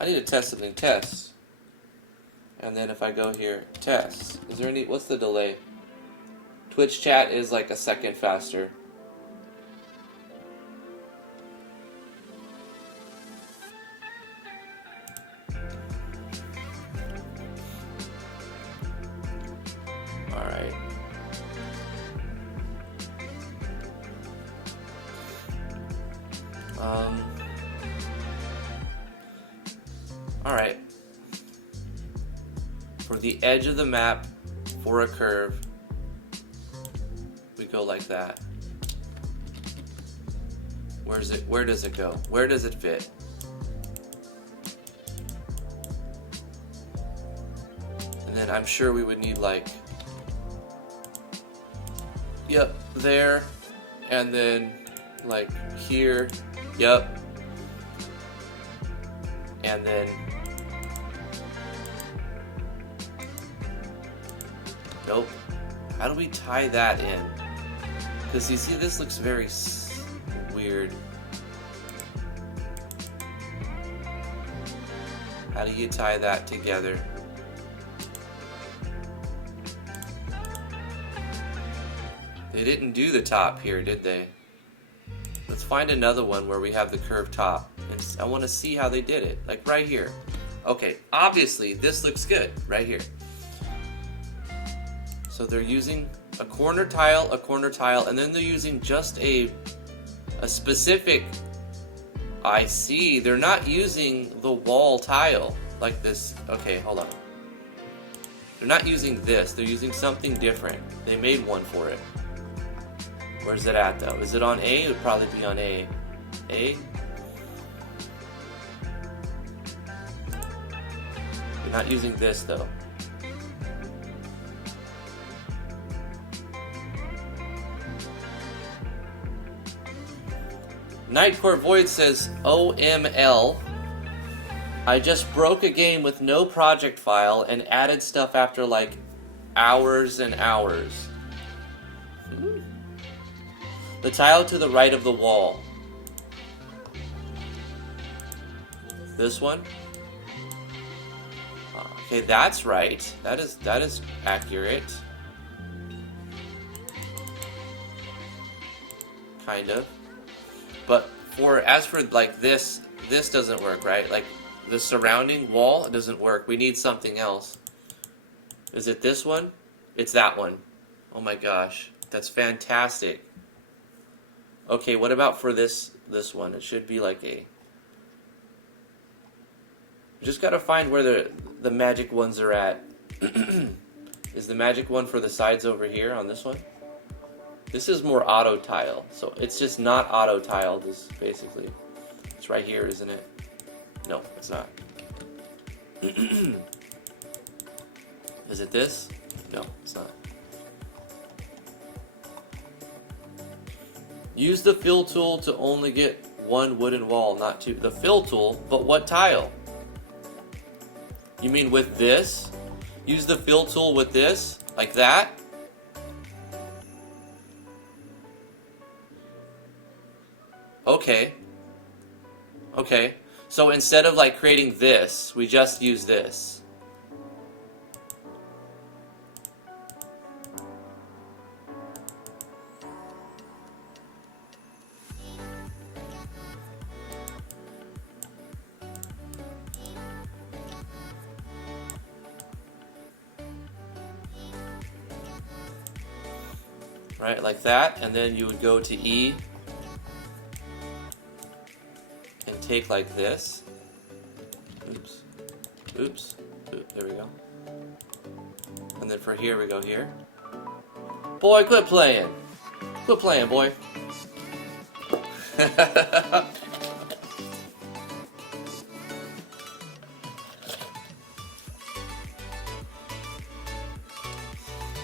I need to test something. Test. And then if I go here, test. Is there any, what's the delay? Twitch chat is like a second faster. Alright. Alright. For the edge of the map, for a curve, we go like that. Where does it go? Where does it fit? And then I'm sure we would need like, yep, there, and then like here, yep, and then nope. How do we tie that in? Because you see, this looks very weird. How do you tie that together? They didn't do the top here, did they? Let's find another one where we have the curved top. And I want to see how they did it. Like right here. Okay, obviously this looks good right here. So they're using a corner tile, and then they're using just a specific, I see, they're not using the wall tile like this. Okay, hold on. They're not using this, they're using something different. They made one for it. Where's it at though? Is it on A? It would probably be on A. A? They're not using this though. Nightcore Void says, OML. I just broke a game with no project file and added stuff after like hours and hours. The tile to the right of the wall. This one? Okay, that's right. That is accurate. Kind of. But as for like this doesn't work, right? Like the surrounding wall doesn't work. We need something else. Is it this one? It's that one. Oh my gosh, that's fantastic. Okay, what about for this one? It should be like a. Just gotta find where the magic ones are at. Is the magic one for the sides over here on this one? This is more auto tile, so it's just not auto tiled. Is basically, it's right here, isn't it? No, it's not. Is it this? No, it's not. Use the fill tool to only get one wooden wall, not two. The fill tool? But what tile? You mean with this? Use the fill tool with this? Like that? Okay. Okay. So instead of like creating this, we just use this. Right, like that, and then you would go to E and take like this. Oops. Oops. There we go. And then for here, we go here. Boy, quit playing. Quit playing, boy.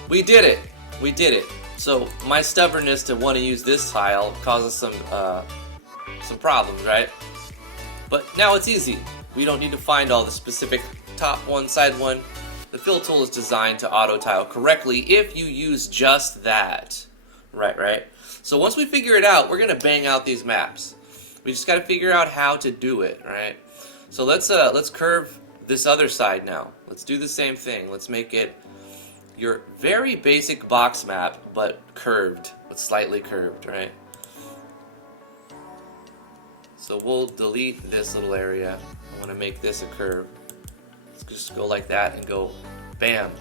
We did it. We did it. So my stubbornness to want to use this tile causes some problems, right? But now it's easy. We don't need to find all the specific top one, side one. The fill tool is designed to auto tile correctly if you use just that. Right? So once we figure it out, we're gonna bang out these maps. We just gotta figure out how to do it, right? So let's curve this other side now. Let's do the same thing. Let's make it your very basic box map, but curved, but slightly curved, right? So we'll delete this little area. I want to make this a curve. Let's just go like that and go bam.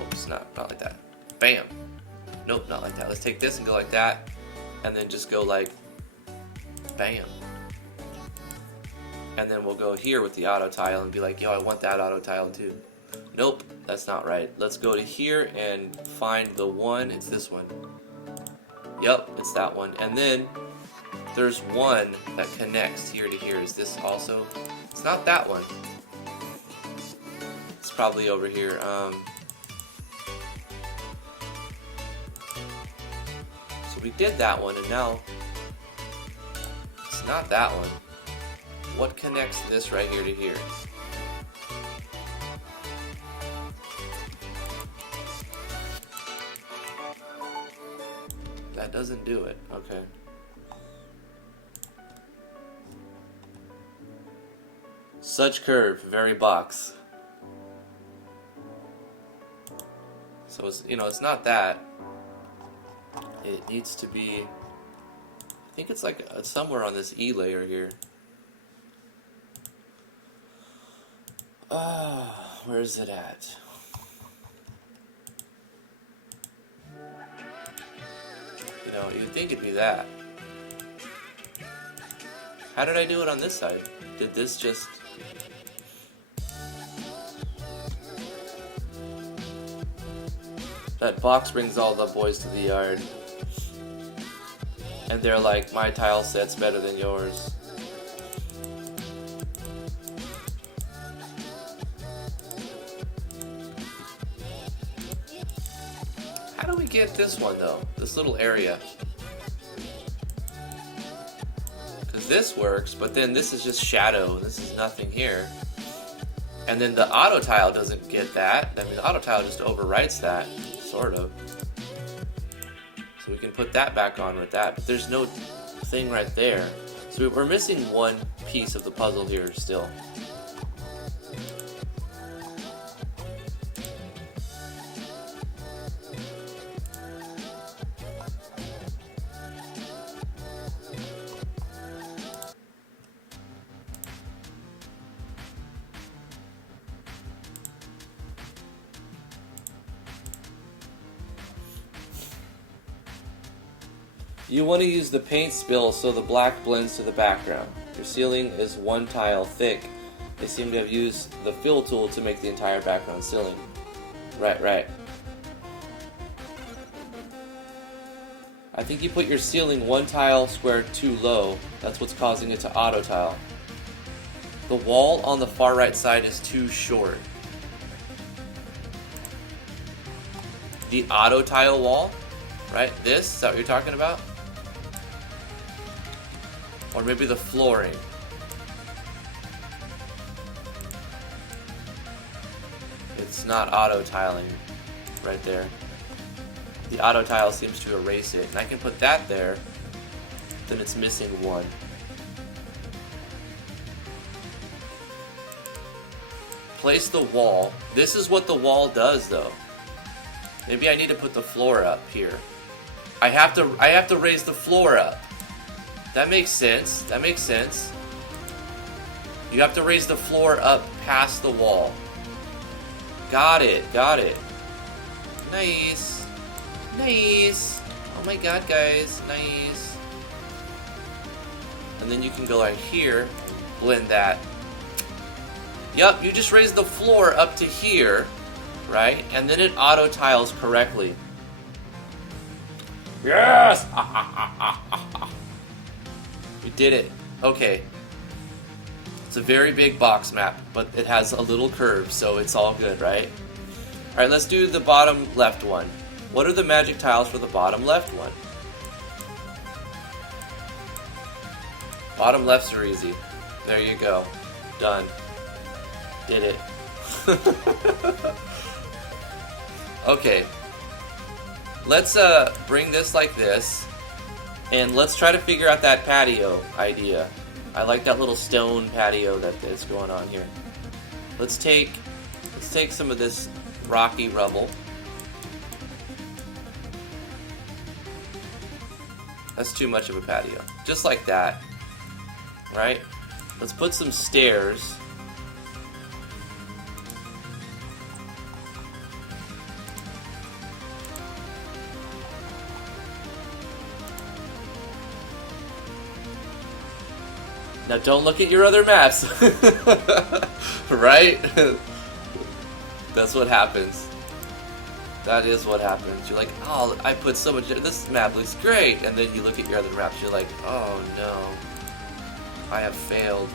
Oops, not like that. Bam. Nope, not like that. Let's take this and go like that, and then just go like bam. And then we'll go here with the auto tile and be like, yo, I want that auto tile too. Nope, that's not right. Let's go to here and find the one. It's this one. Yep, it's that one. And then there's one that connects here to here. Is this also? It's not that one. It's probably over here. So we did that one, and now it's not that one. What connects this right here to here? That doesn't do it. Okay. Such curve, very box. So it's, it's not that. It needs to be, I think it's like somewhere on this E layer here. Where is it at? You'd think it'd be that. How did I do it on this side? Did this just... That box brings all the boys to the yard. And they're like, my tile set's better than yours. How do we get this one though? This little area. Because this works, but then this is just shadow. This is nothing here. And then the auto tile doesn't get that. I mean, the auto tile just overwrites that, sort of. So we can put that back on with that, but there's no thing right there. So we're missing one piece of the puzzle here still. You want to use the paint spill so the black blends to the background. Your ceiling is one tile thick. They seem to have used the fill tool to make the entire background ceiling. Right. I think you put your ceiling one tile squared too low. That's what's causing it to auto tile. The wall on the far right side is too short. the auto tile wall, right? This, is that what you're talking about? Or maybe the flooring. It's not auto tiling right there. The auto tile seems to erase it. And I can put that there, then it's missing one. Place the wall. This is what the wall does though. Maybe I need to put the floor up here. I have to raise the floor up. That makes sense. That makes sense. You have to raise the floor up past the wall. Got it. Got it. Nice. Nice. Oh my god, guys. Nice. And then you can go right here, blend that. Yup, you just raise the floor up to here, right? And then it auto tiles correctly. Yes! We did it. Okay. It's a very big box map, but it has a little curve, so it's all good, right? Alright, let's do the bottom left one. What are the magic tiles for the bottom left one? Bottom lefts are easy. There you go. Done. Did it. Okay. Let's bring this like this, and let's try to figure out that patio idea. I like that little stone patio that's going on here. Let's take some of this rocky rubble. That's too much of a patio. Just like that. Right? Let's put some stairs. Now don't look at your other maps. Right? That's what happens. That is what happens. You're like, oh, I put so much, this map looks great. And then you look at your other maps, you're like, oh no, I have failed.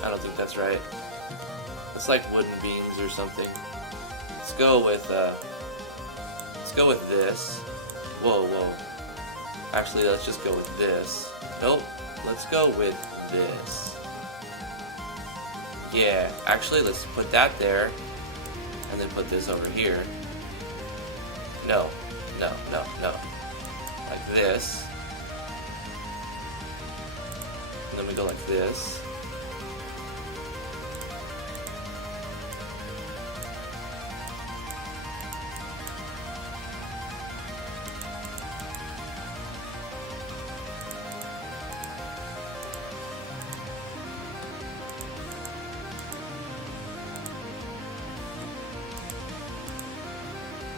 I don't think that's right. It's like wooden beams or something. Let's go with this. Whoa, whoa. Actually, let's just go with this. Nope. Let's go with this. Yeah. Actually, let's put that there, and then put this over here. No. No, no, no. Like this. And then we go like this.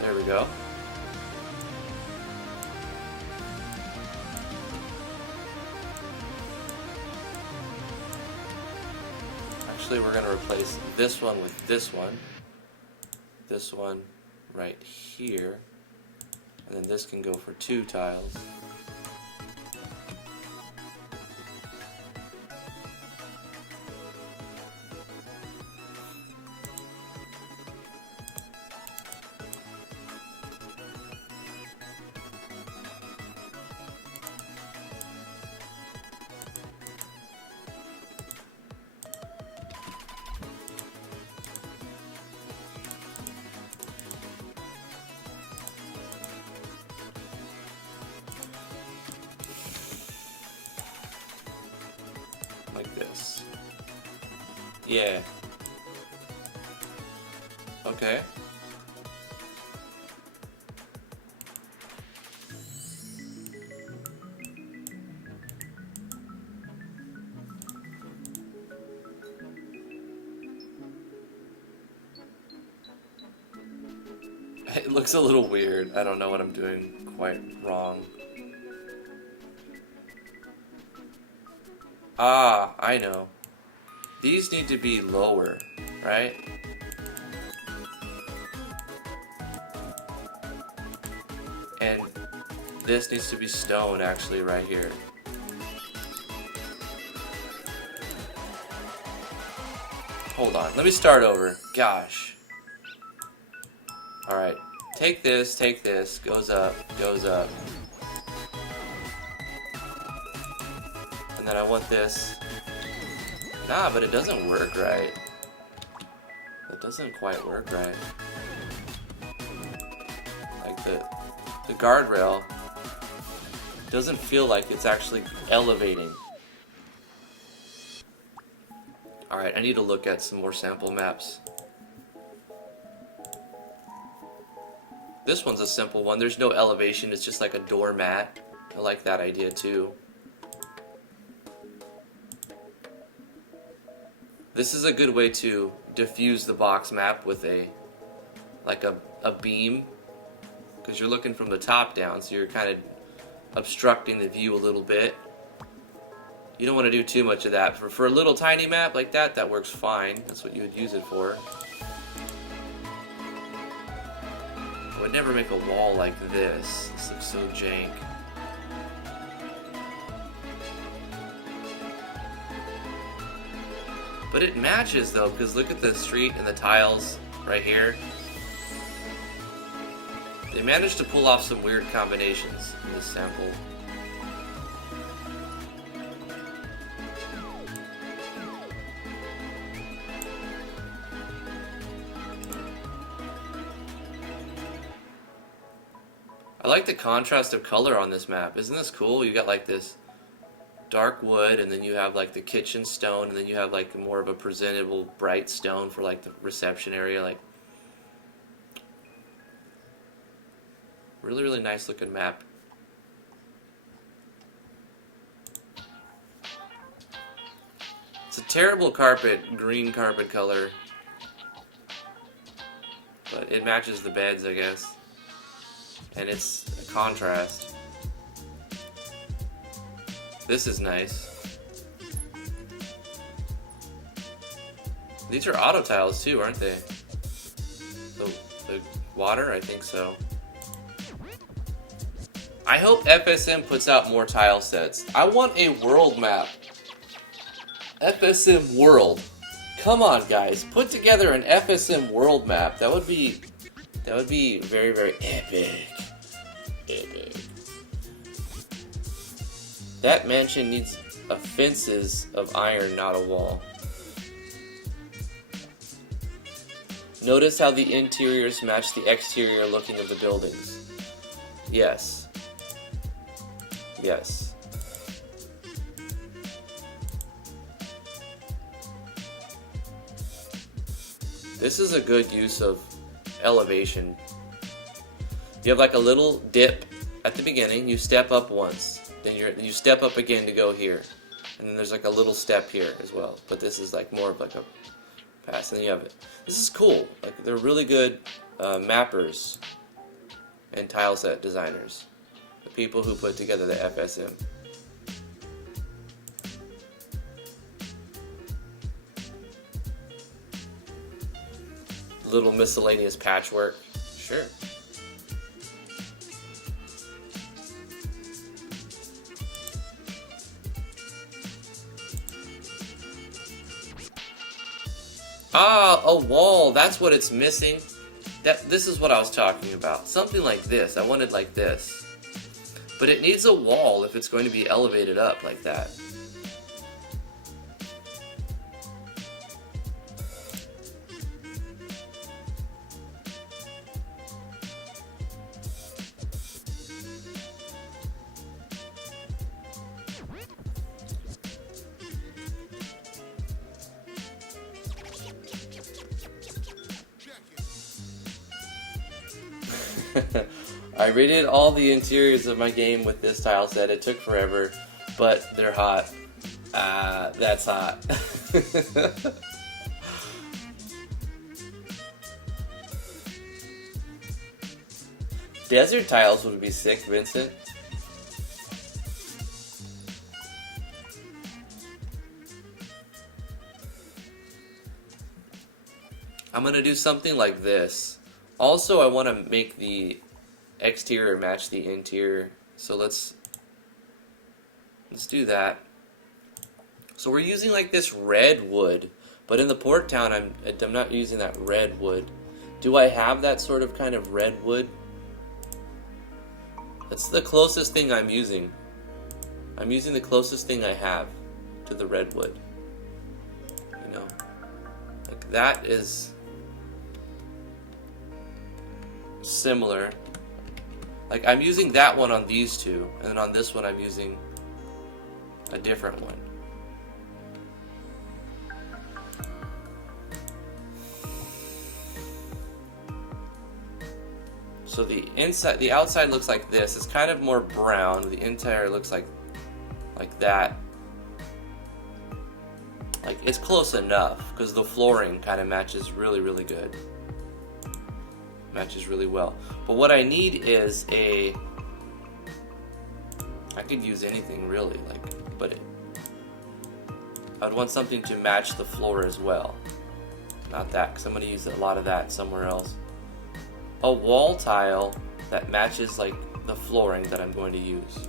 There we go. Actually, we're going to replace this one with this one right here, and then this can go for 2 tiles. Like this. Yeah. Okay. It looks a little weird. I don't know what I'm doing quite wrong. Ah, I know. These need to be lower, right? And this needs to be stone actually right here. Hold on, let me start over. Gosh. Alright, take this, goes up. And then I want this. Nah, but it doesn't work right. It doesn't quite work right. Like the guardrail doesn't feel like it's actually elevating. Alright, I need to look at some more sample maps. This one's a simple one. There's no elevation, it's just like a doormat. I like that idea too. This is a good way to diffuse the box map with a beam, because you're looking from the top down, so you're kind of obstructing the view a little bit. You don't want to do too much of that. For a little tiny map like that, that works fine. That's what you would use it for. I would never make a wall like this. This looks so jank. But it matches though, because look at the street and the tiles right here. They managed to pull off some weird combinations in this sample. I like the contrast of color on this map. Isn't this cool? You got like this dark wood, and then you have like the kitchen stone, and then you have like more of a presentable bright stone for like the reception area. Like really, really nice looking map. It's a terrible carpet, green carpet color, but it matches the beds, I guess. And it's a contrast. This is nice. These are auto tiles too, aren't they? The water, I think so. I hope FSM puts out more tile sets. I want a world map. FSM world. Come on, guys, put together an FSM world map. That would be very, very epic. Epic. That mansion needs fences of iron, not a wall. Notice how the interiors match the exterior looking of the buildings. Yes. Yes. This is a good use of elevation. You have like a little dip at the beginning, you step up once, then you step up again to go here, and then there's like a little step here as well, but this is like more of like a pass, and then you have it. This is cool. Like, they're really good mappers and tile set designers, the people who put together the FSM. Little miscellaneous patchwork, sure. Ah, a wall. That's what it's missing. This is what I was talking about. Something like this. I wanted like this. But it needs a wall if it's going to be elevated up like that. I redid all the interiors of my game with this tile set. It took forever, but they're hot. That's hot. Desert tiles would be sick, Vincent. I'm gonna do something like this. Also, I want to make the exterior match the interior. So let's do that. So we're using like this red wood, but in the port town, I'm not using that red wood. Do I have that sort of kind of red wood? That's the closest thing I'm using. I'm using the closest thing I have to the red wood. You know, like that is similar. Like I'm using that one on these two, and then on this one I'm using a different one. So the outside looks like this. It's kind of more brown. The interior looks like that. Like it's close enough because the flooring kind of matches really, really good. Matches really well. But what I need is I could use anything really, but I'd want something to match the floor as well. Not that, because I'm going to use a lot of that somewhere else. A wall tile that matches like the flooring that I'm going to use.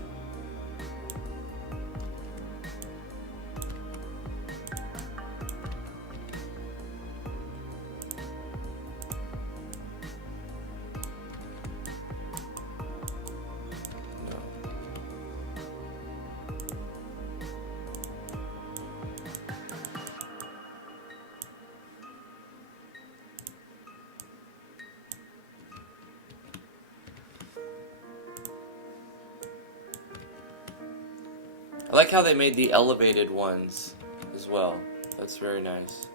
I like how they made the elevated ones as well. That's very nice.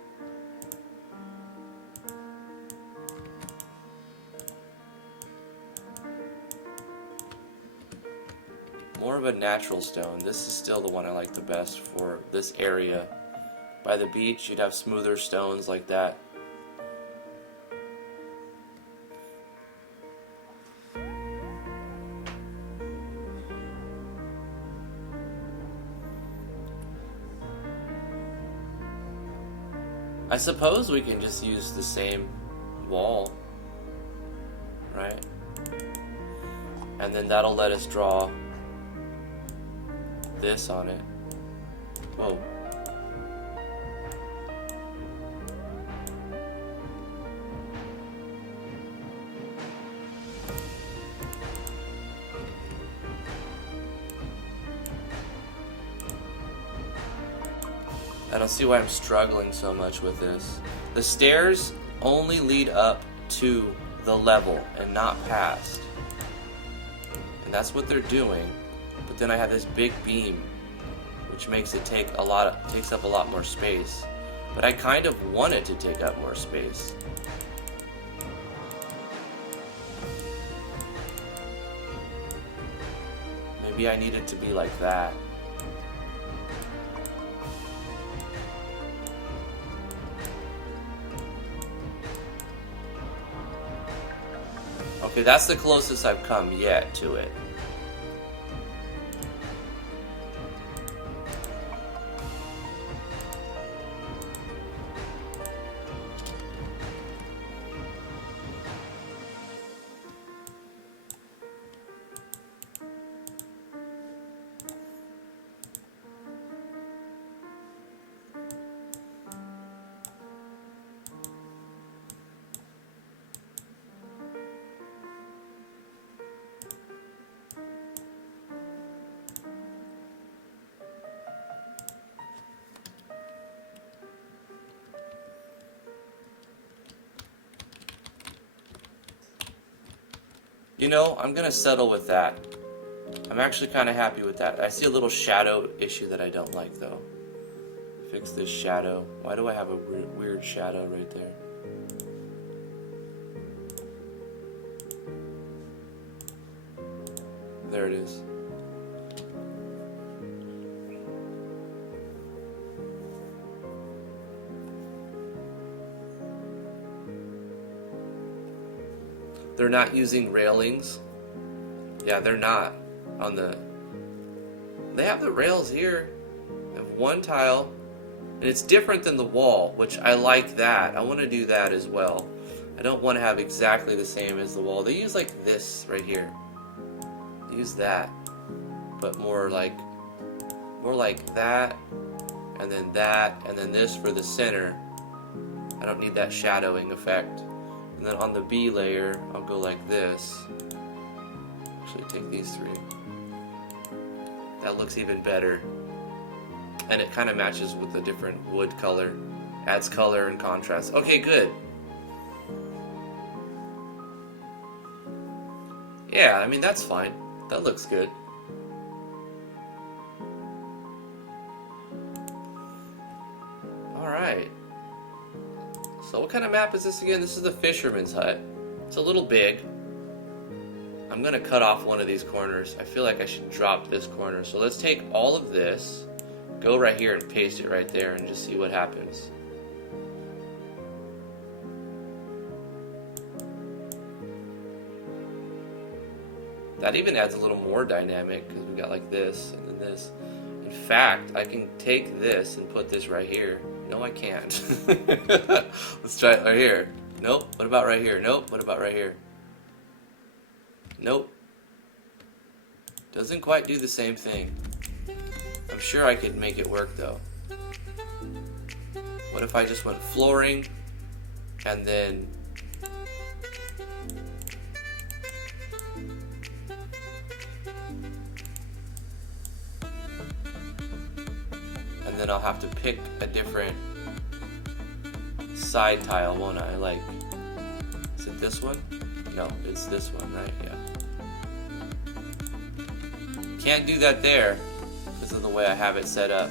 More of a natural stone. This is still the one I like the best for this area. By the beach, you'd have smoother stones like that. I suppose we can just use the same wall, right? And then that'll let us draw this on it. Whoa. I don't see why I'm struggling so much with this. The stairs only lead up to the level and not past. And that's what they're doing. But then I have this big beam, which makes it takes up a lot more space. But I kind of want it to take up more space. Maybe I need it to be like that. Okay, that's the closest I've come yet to it. You know, I'm gonna settle with that. I'm actually kind of happy with that. I see a little shadow issue that I don't like though. Fix this shadow. Why do I have a weird shadow right there? There it is. They're not using railings Yeah, they're not on the... They have the rails here. They have one tile. And it's different than the wall, which I like that. I want to do that as well. I don't want to have exactly the same as the wall. They use like this right here. They use that. But more like that. And then that. And then this for the center. I don't need that shadowing effect. And then on the B layer, I'll go like this. Actually, take these three. That looks even better. And it kind of matches with the different wood color. Adds color and contrast. Okay, good. Yeah, I mean, that's fine. That looks good. Alright. So what kind of map is this again? This is the Fisherman's Hut. It's a little big. I'm gonna cut off one of these corners. I feel like I should drop this corner. So let's take all of this, go right here and paste it right there and just see what happens. That even adds a little more dynamic because we got like this and then this. In fact, I can take this and put this right here. No, I can't. Let's try it right here. Nope. What about right here? Nope. What about right here? Nope. Doesn't quite do the same thing. I'm sure I could make it work though. What if I just went flooring and then I'll have to pick a different side tile, won't I? Like, is it this one? No, it's this one, right? Yeah. Can't do that there because of the way I have it set up.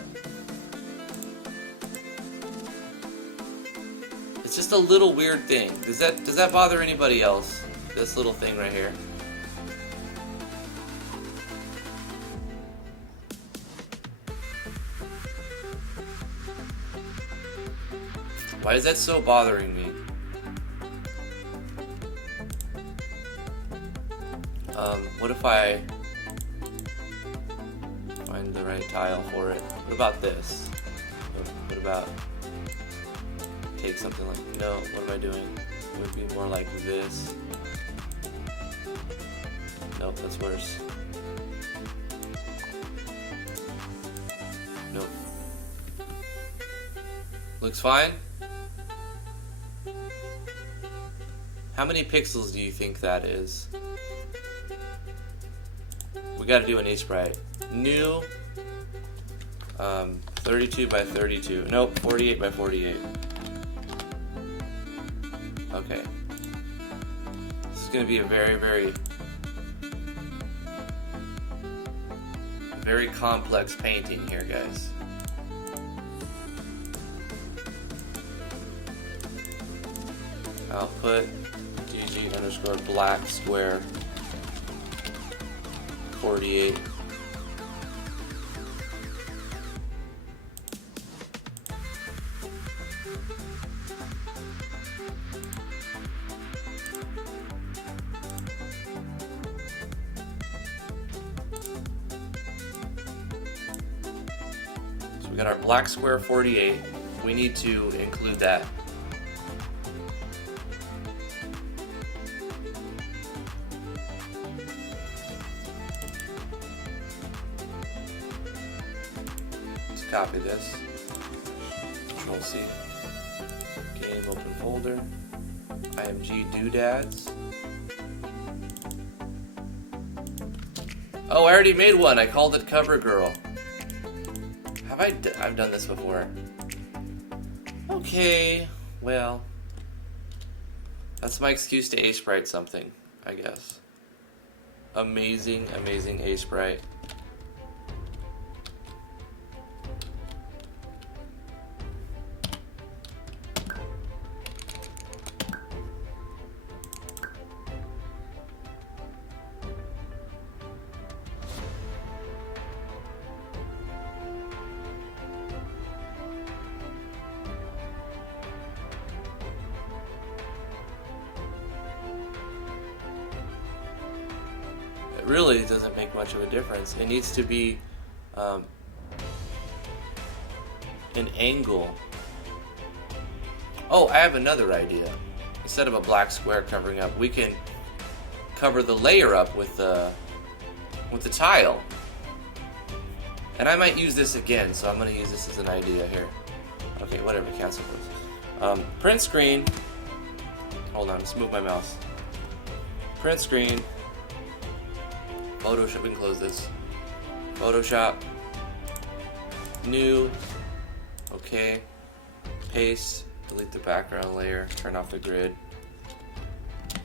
It's just a little weird thing. Does that bother anybody else? This little thing right here. Why is that so bothering me? What if I find the right tile for it? What about this? What about take something like, no, what am I doing? It would be more like this. Nope, that's worse. Nope. Looks fine? How many pixels do you think that is? We gotta do an A-sprite. New, 32 by 32. Nope, 48 by 48. Okay. This is gonna be a very, very, very complex painting here, guys. I'll put DG_black square 48. So we got our black square 48. We need to include that. Copy this. Control C. Game open folder. IMG doodads. Oh, I already made one. I called it Cover Girl. Have I've done this before. Okay, well, that's my excuse to A-sprite something, I guess. Amazing, amazing A-sprite. really doesn't make much of a difference. It needs to be an angle. Oh, I have another idea. Instead of a black square covering up, we can cover the layer up with the tile. And I might use this again, so I'm going to use this as an idea here. Okay, whatever, cancel this. Print screen. Hold on, let's move my mouse. Print screen. Photoshop, we can close this. Photoshop. New. Okay. Paste. Delete the background layer. Turn off the grid.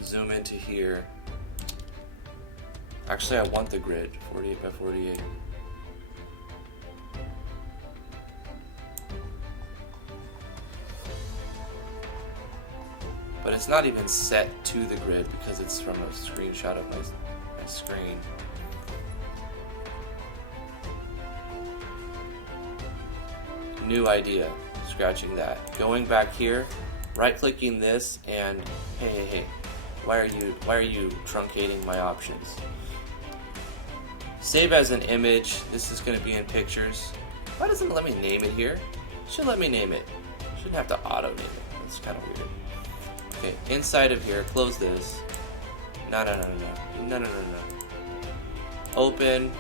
Zoom into here. Actually, I want the grid. 48 by 48. But it's not even set to the grid because it's from a screenshot of my screen. New idea. Scratching that. Going back here, right-clicking this, and hey, why are you truncating my options? Save as an image. This is going to be in pictures. Why doesn't it let me name it here? It should let me name it. Shouldn't have to auto name it. That's kind of weird. Okay, inside of here, close this. No. Open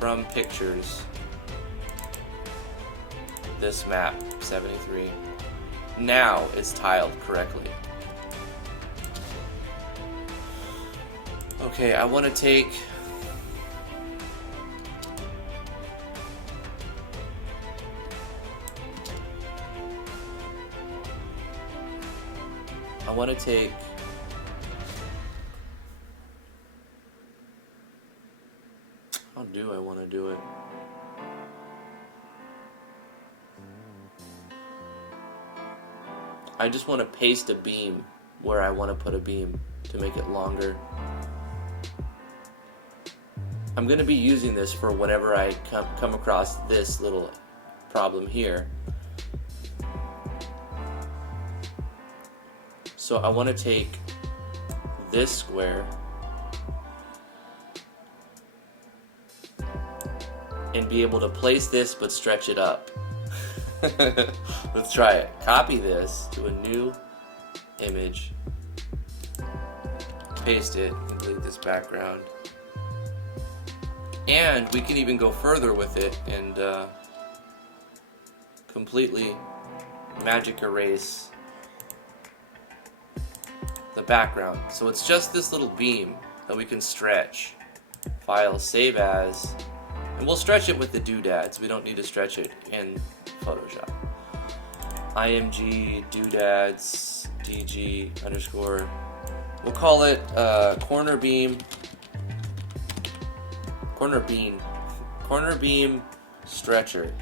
from pictures. This map, 73. Now it's tiled correctly. Okay, I want to take... How do I want to do it? I just want to paste a beam where I want to put a beam to make it longer. I'm going to be using this for whenever I come across this little problem here. So I want to take this square and be able to place this but stretch it up. Let's try it. Copy this to a new image, paste it, and delete this background. And we can even go further with it and completely magic erase the background. So it's just this little beam that we can stretch. File, save as, and we'll stretch it with the doodads. We don't need to stretch it in Photoshop. IMG doodads DG underscore. We'll call it corner beam stretcher.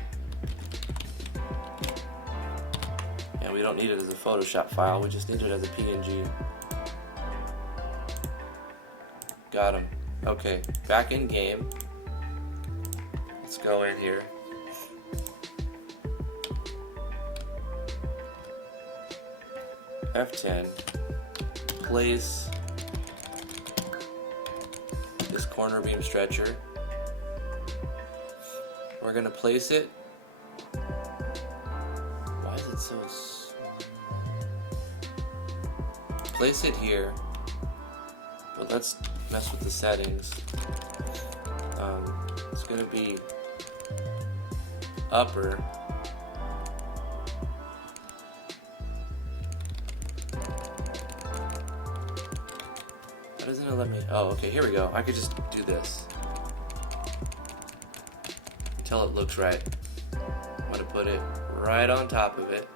And we don't need it as a Photoshop file. We just need it as a PNG. Got him. Okay, back in game. Let's go in here. F10. Place this corner beam stretcher. We're gonna place it. Why is it so small? Place it here. But let's mess with the settings. It's gonna be upper. Why doesn't it let me? Oh, okay, here we go. I could just do this until it looks right. I'm gonna put it right on top of it.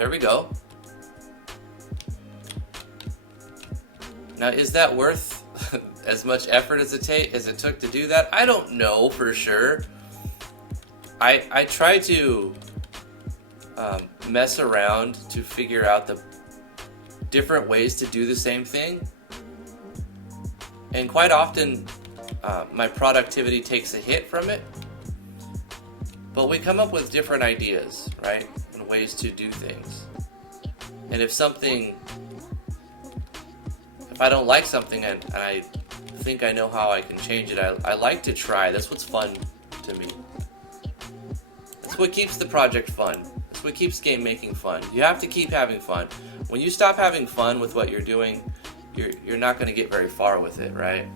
There we go. Now, is that worth as much effort as it took to do that? I don't know for sure. I try to mess around to figure out the different ways to do the same thing, and quite often my productivity takes a hit from it, but we come up with different ideas, right, and ways to do things. And if I don't like something and I think I know how I can change it, I like to try. That's what's fun to me. That's what keeps the project fun. That's what keeps game making fun. You have to keep having fun. When you stop having fun with what you're doing, you're not going to get very far with it, right?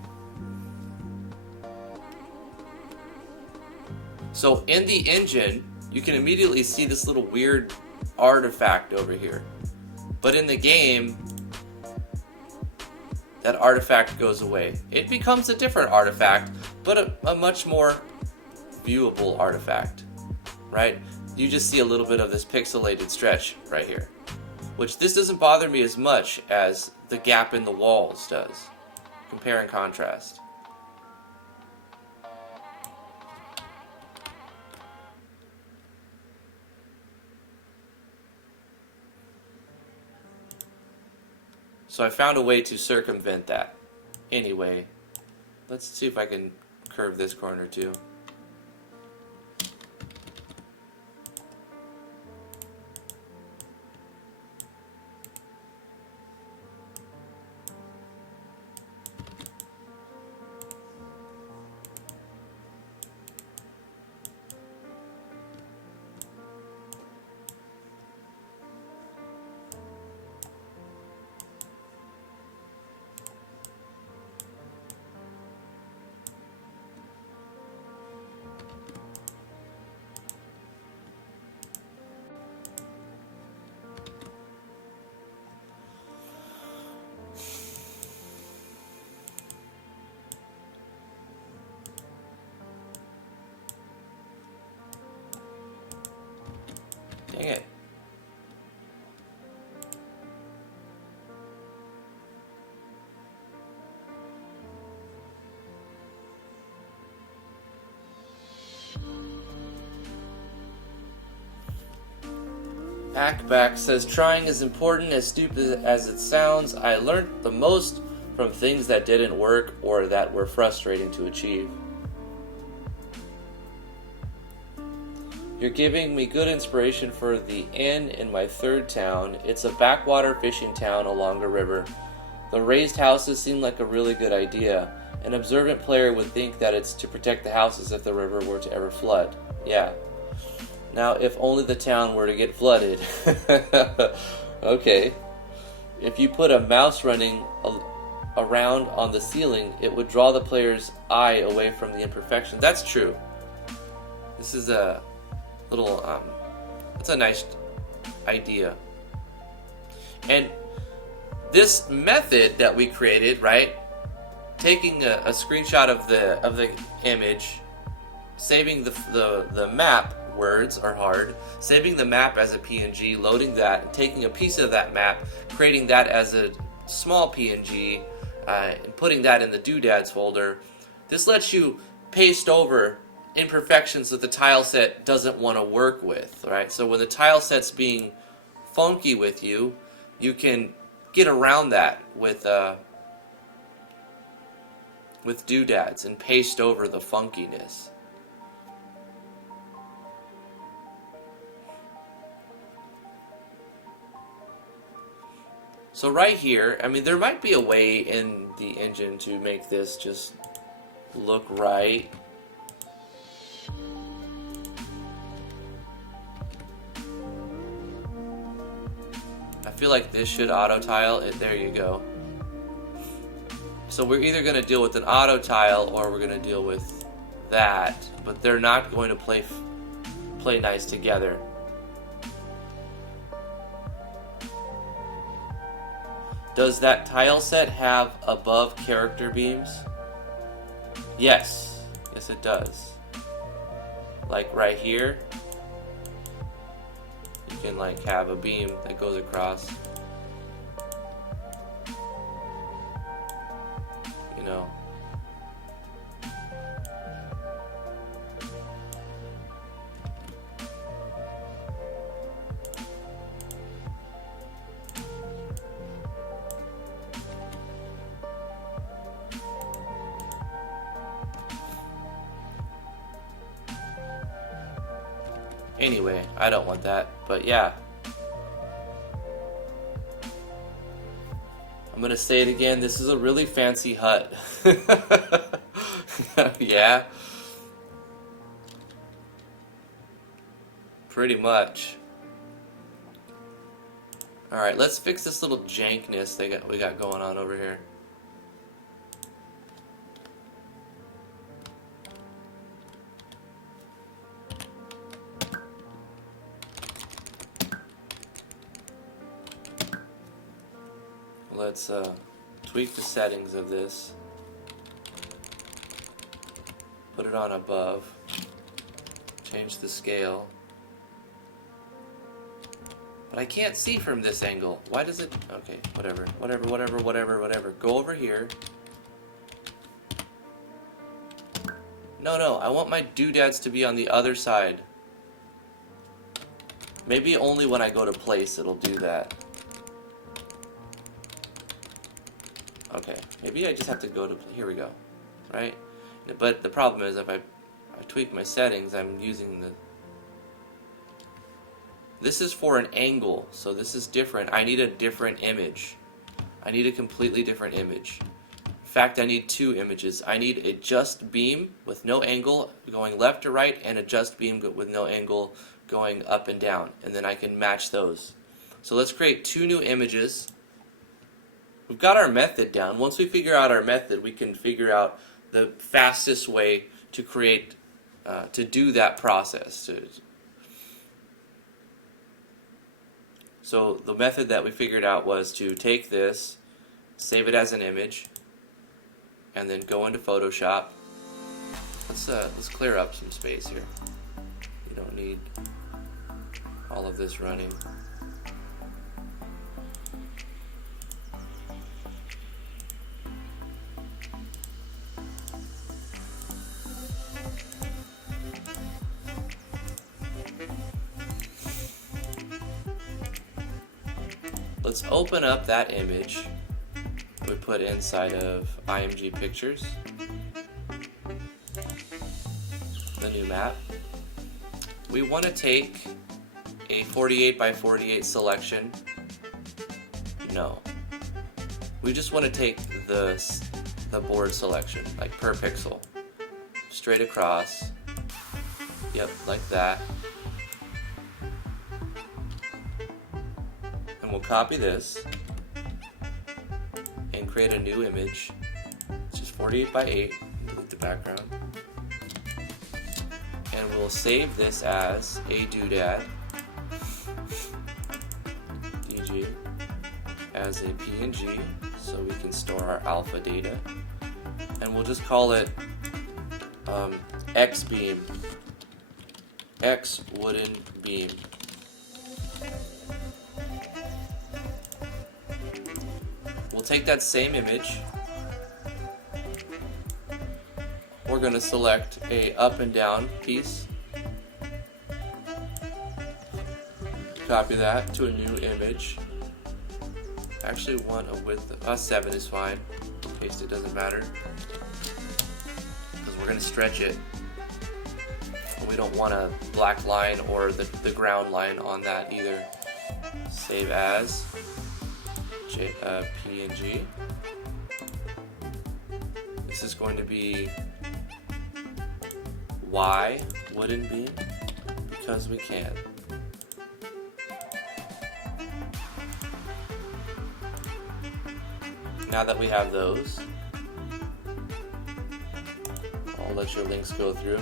So in the engine, you can immediately see this little weird artifact over here. But in the game, that artifact goes away. It becomes a different artifact, but a much more viewable artifact, right? You just see a little bit of this pixelated stretch right here, which this doesn't bother me as much as the gap in the walls does. Compare and contrast. So I found a way to circumvent that. Anyway, let's see if I can curve this corner too. Dang it. Back says, trying is important, as stupid as it sounds. I learned the most from things that didn't work or that were frustrating to achieve. You're giving me good inspiration for the inn in my third town. It's a backwater fishing town along a river. The raised houses seem like a really good idea. An observant player would think that it's to protect the houses if the river were to ever flood. Yeah. Now, if only the town were to get flooded. Okay. If you put a mouse running around on the ceiling, it would draw the player's eye away from the imperfection. That's true. This is a little, that's a nice idea. And this method that we created, right? Taking a screenshot of the image, saving the map. Words are hard. Saving the map as a PNG, loading that, and taking a piece of that map, creating that as a small PNG, and putting that in the doodads folder. This lets you paste over imperfections that the tile set doesn't want to work with, right? So when the tile set's being funky with you, you can get around that with doodads and paste over the funkiness. So right here, I mean, there might be a way in the engine to make this just look right. I feel like this should auto tile it. There you go. So we're either going to deal with an auto tile or we're going to deal with that, but they're not going to play nice together. Does that tile set have above character beams? Yes. Yes, it does. Like right here. you can like have a beam that goes across. You know. Anyway, I don't want that, but yeah. I'm gonna say it again, this is a really fancy hut. Yeah. Pretty much. Alright, let's fix this little jankness we got going on over here. Let's tweak the settings of this. Put it on above. Change the scale. But I can't see from this angle. Why does it... Okay, whatever. Whatever. Go over here. No, I want my doodads to be on the other side. Maybe only when I go to place it'll do that. Okay, maybe I just have to go to... Here we go. Right? But the problem is if I tweak my settings, I'm using the... This is for an angle, so this is different. I need a different image. I need a completely different image. In fact, I need two images. I need a just beam with no angle going left to right, and a just beam with no angle going up and down. And then I can match those. So let's create two new images. We've got our method down. Once we figure out our method, we can figure out the fastest way to create, to do that process. So the method that we figured out was to take this, save it as an image, and then go into Photoshop. Let's clear up some space here. You don't need all of this running. Let's open up that image we put inside of IMG Pictures, the new map. We want to take a 48 by 48 selection. No. We just want to take the board selection, like per pixel. Straight across. Yep, like that. And we'll copy this and create a new image, which is 48 by 8, delete the background. And we'll save this as a doodad, DG, as a PNG, so we can store our alpha data. And we'll just call it X beam, X wooden beam. We'll take that same image. We're going to select a up and down piece. Copy that to a new image. Actually want a width of 7 is fine. Paste it, doesn't matter. Because we're going to stretch it. We don't want a black line or the ground line on that either. Save as. PNG. This is going to be Y wooden beam because we can. Now that we have those, I'll let your links go through.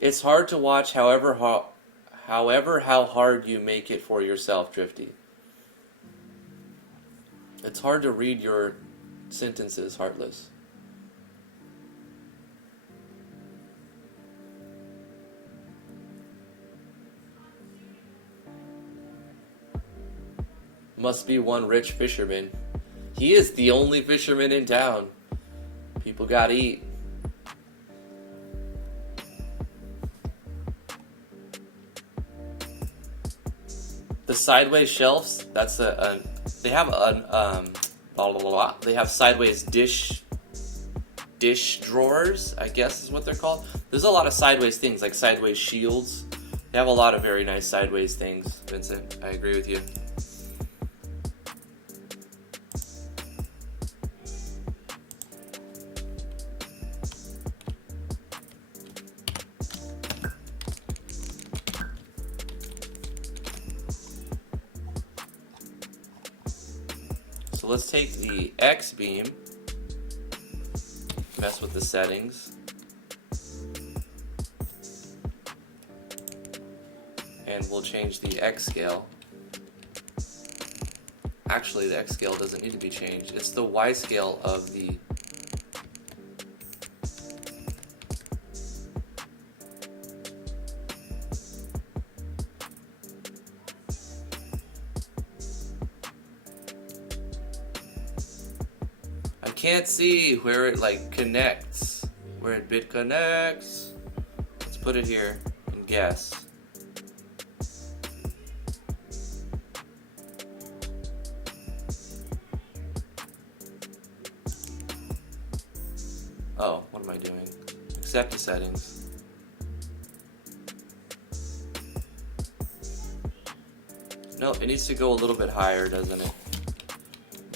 It's hard to watch however how hard you make it for yourself, Drifty. It's hard to read your sentences, Heartless. Must be one rich fisherman. He is the only fisherman in town. People gotta eat. The sideways shelves, that's they have blah, blah, blah. They have sideways dish drawers, I guess is what they're called. There's a lot of sideways things, like sideways shields. They have a lot of very nice sideways things, Vincent. I agree with you. So let's take the X beam, mess with the settings, and we'll change the X scale. Actually, the X scale doesn't need to be changed. It's the Y scale of the I can't see where it like connects, where it bit connects. Let's put it here and guess. Oh, what am I doing? Accept the settings. No, it needs to go a little bit higher, doesn't it?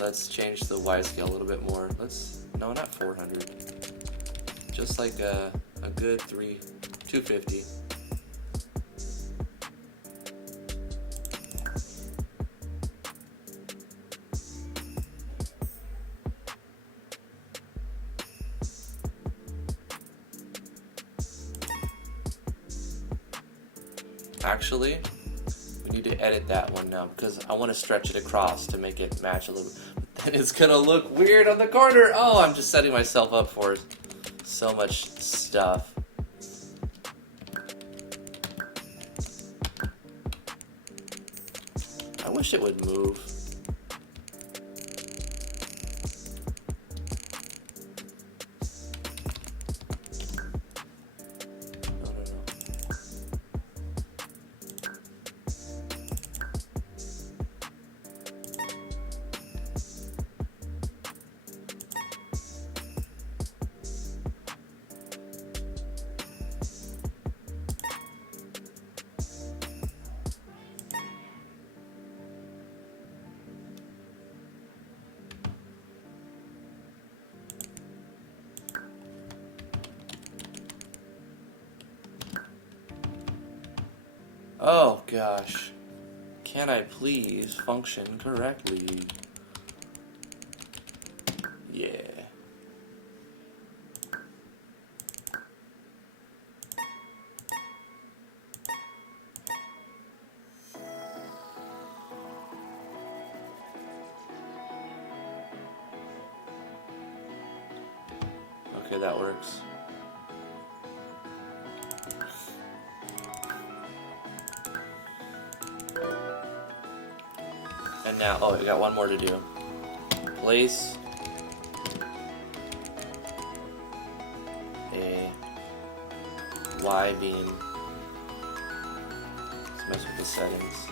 Let's change the Y scale a little bit more. No, not 400. Just like a good 250. Actually, we need to edit that one now because I want to stretch it across to make it match a little bit. But then it's gonna look weird on the corner. Oh, I'm just setting myself up for so much stuff. I wish it would move. Oh gosh, can I please function correctly? Yeah. Okay, that works. And now, oh, we got one more to do. Place a Y beam. Let's mess with the settings.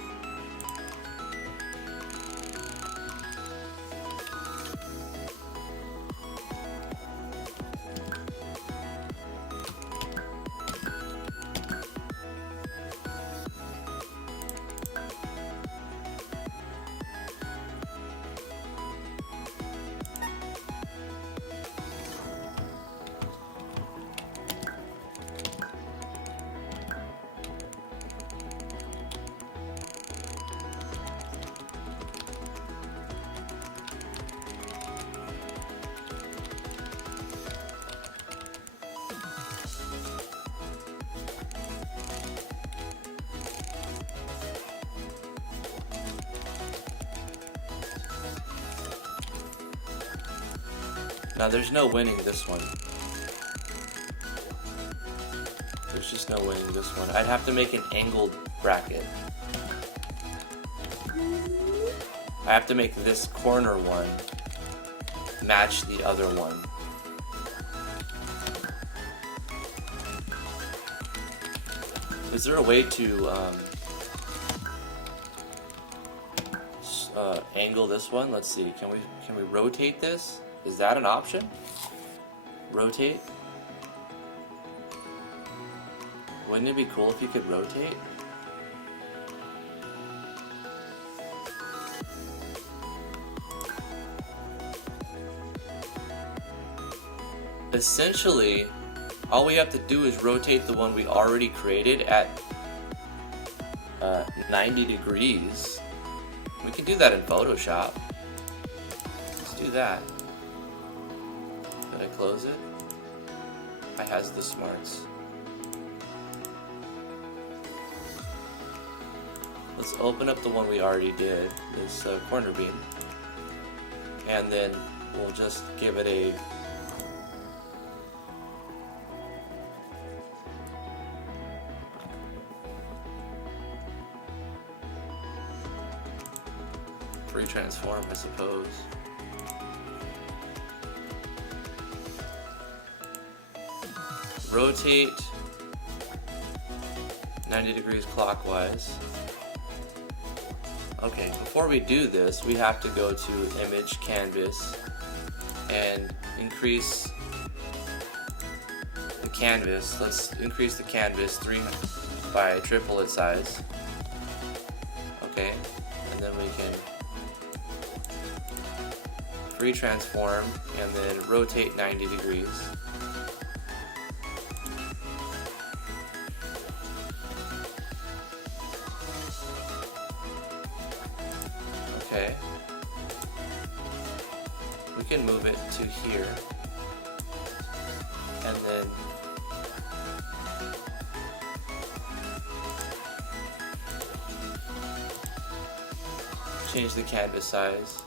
Now there's no winning this one. There's just no winning this one. I'd have to make an angled bracket. I have to make this corner one match the other one. Is there a way to angle this one? Let's see. Can we rotate this? Is that an option? Rotate? Wouldn't it be cool if you could rotate? Essentially, all we have to do is rotate the one we already created at 90 degrees. We can do that in Photoshop. Let's do that. Did I close it? I has the smarts. Let's open up the one we already did, this corner beam. And then we'll just give it a transform, I suppose. Rotate 90 degrees clockwise. Okay, before we do this, we have to go to Image, Canvas, and increase the canvas. Let's increase the canvas 3 by triple its size. Okay, and then we can free transform and then rotate 90 degrees. Okay. We can move it to here. And then change the canvas size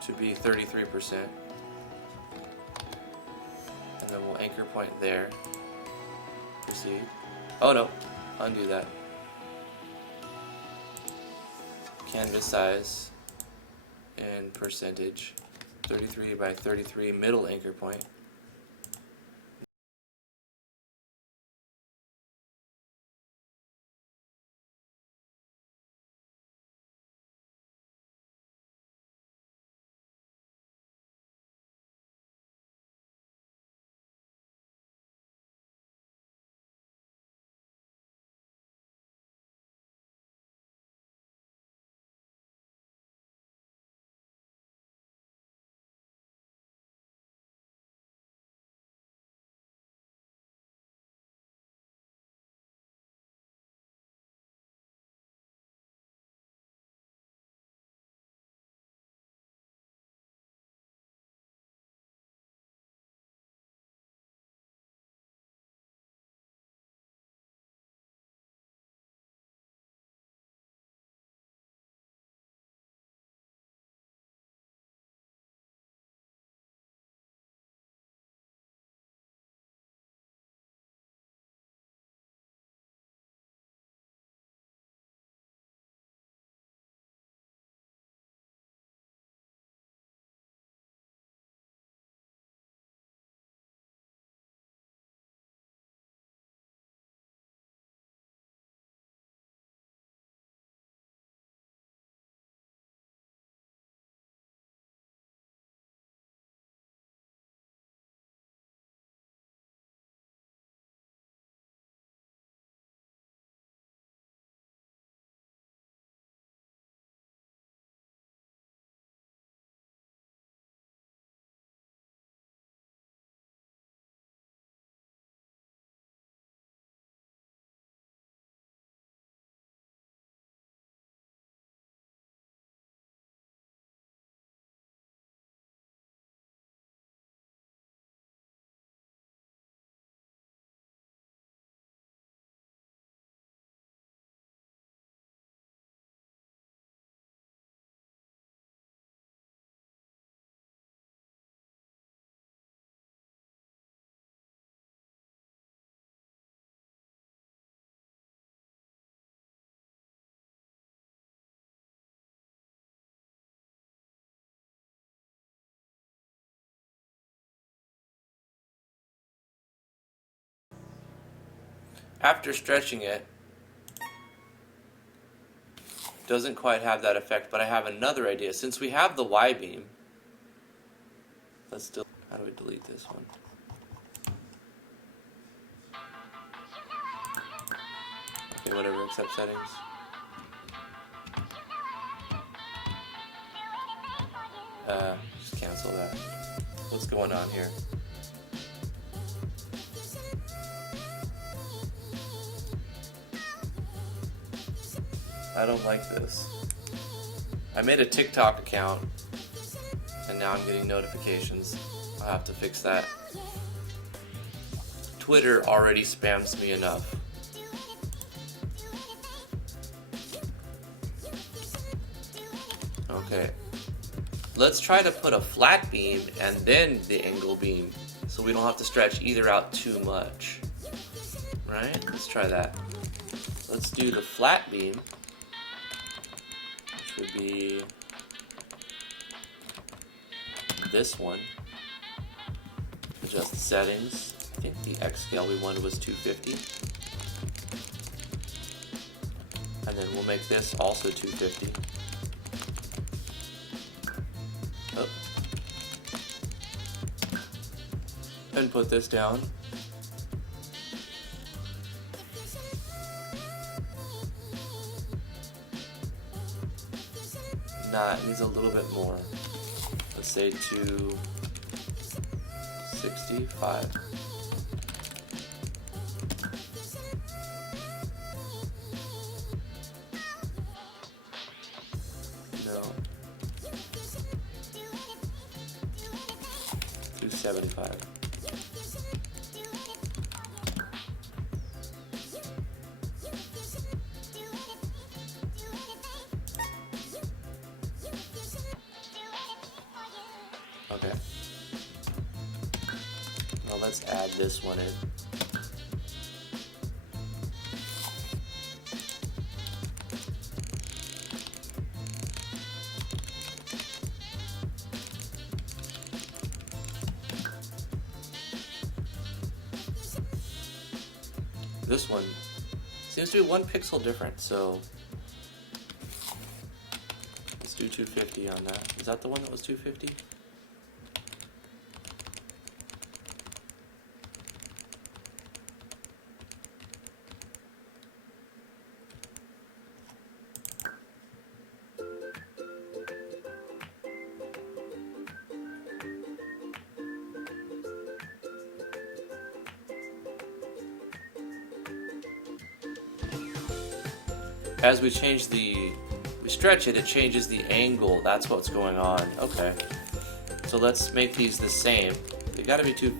to be 33%. And then we'll anchor point there. Proceed. Oh no, undo that. Canvas size and percentage 33 by 33 middle anchor point. after stretching it, doesn't quite have that effect, but I have another idea. Since we have the Y-beam, let's do, how do we delete this one? Okay, whatever, accept settings. Just cancel that. What's going on here? I don't like this. I made a TikTok account and now I'm getting notifications. I'll have to fix that. Twitter already spams me enough. Okay. Let's try to put a flat beam and then the angle beam so we don't have to stretch either out too much. Right? Let's try that. Let's do the flat beam, which would be this one. Adjust the settings. I think the X scale we wanted was 250. And then we'll make this also 250. Oh. And put this down. Nah, it needs a little bit more. Let's say 265. No. 275. Okay. Now let's add this one in. This one seems to be 1 pixel different, so let's do 250 on that. Is that the one that was 250? As we stretch it, it changes the angle. That's what's going on. Okay. So let's make these the same. They gotta be the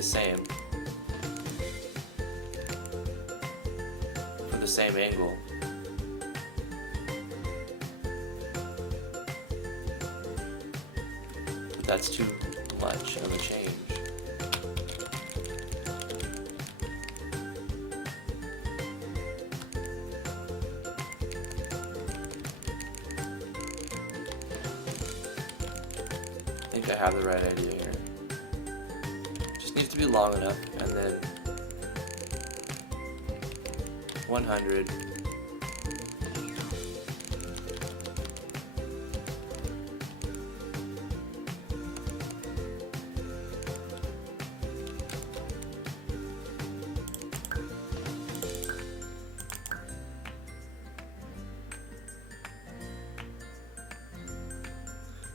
same. For the same angle. But that's too much of a change. I think I have the right idea here. Just needs to be long enough, and then 100.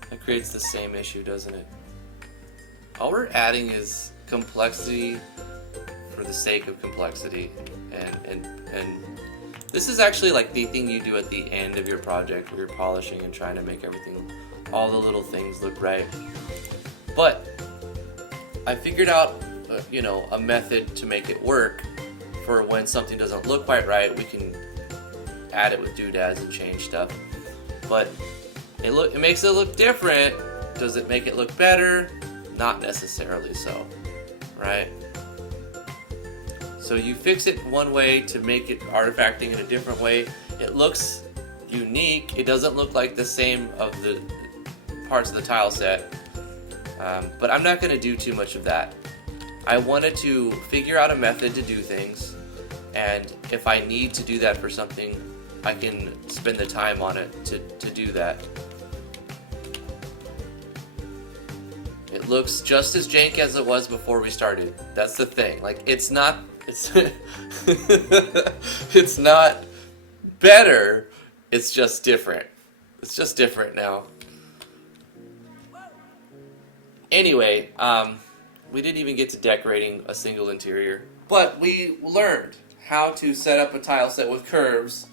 That creates the same issue, doesn't it? All we're adding is complexity for the sake of complexity, and this is actually like the thing you do at the end of your project where you're polishing and trying to make everything, all the little things look right. But I figured out a method to make it work for when something doesn't look quite right. We can add it with doodads and change stuff, but it makes it look different. Does it make it look better? Not necessarily so, right? So you fix it one way to make it artifacting in a different way. It looks unique. It doesn't look like the same of the parts of the tile set, but I'm not going to do too much of that. I wanted to figure out a method to do things, and if I need to do that for something, I can spend the time on it to do that. It looks just as jank as it was before we started. That's the thing. Like, it's not, it's it's not better, it's just different. It's just different now. Anyway, we didn't even get to decorating a single interior, but we learned how to set up a tile set with curves.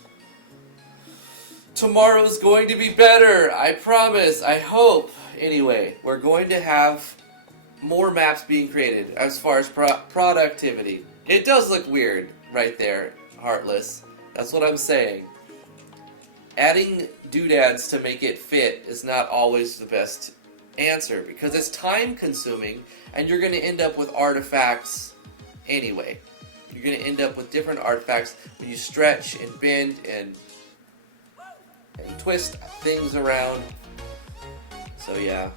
Tomorrow's going to be better, I promise, I hope. Anyway, we're going to have more maps being created as far as productivity. It does look weird right there, Heartless. That's what I'm saying. Adding doodads to make it fit is not always the best answer because it's time consuming and you're going to end up with artifacts anyway. You're going to end up with different artifacts when you stretch and bend and twist things around. So yeah.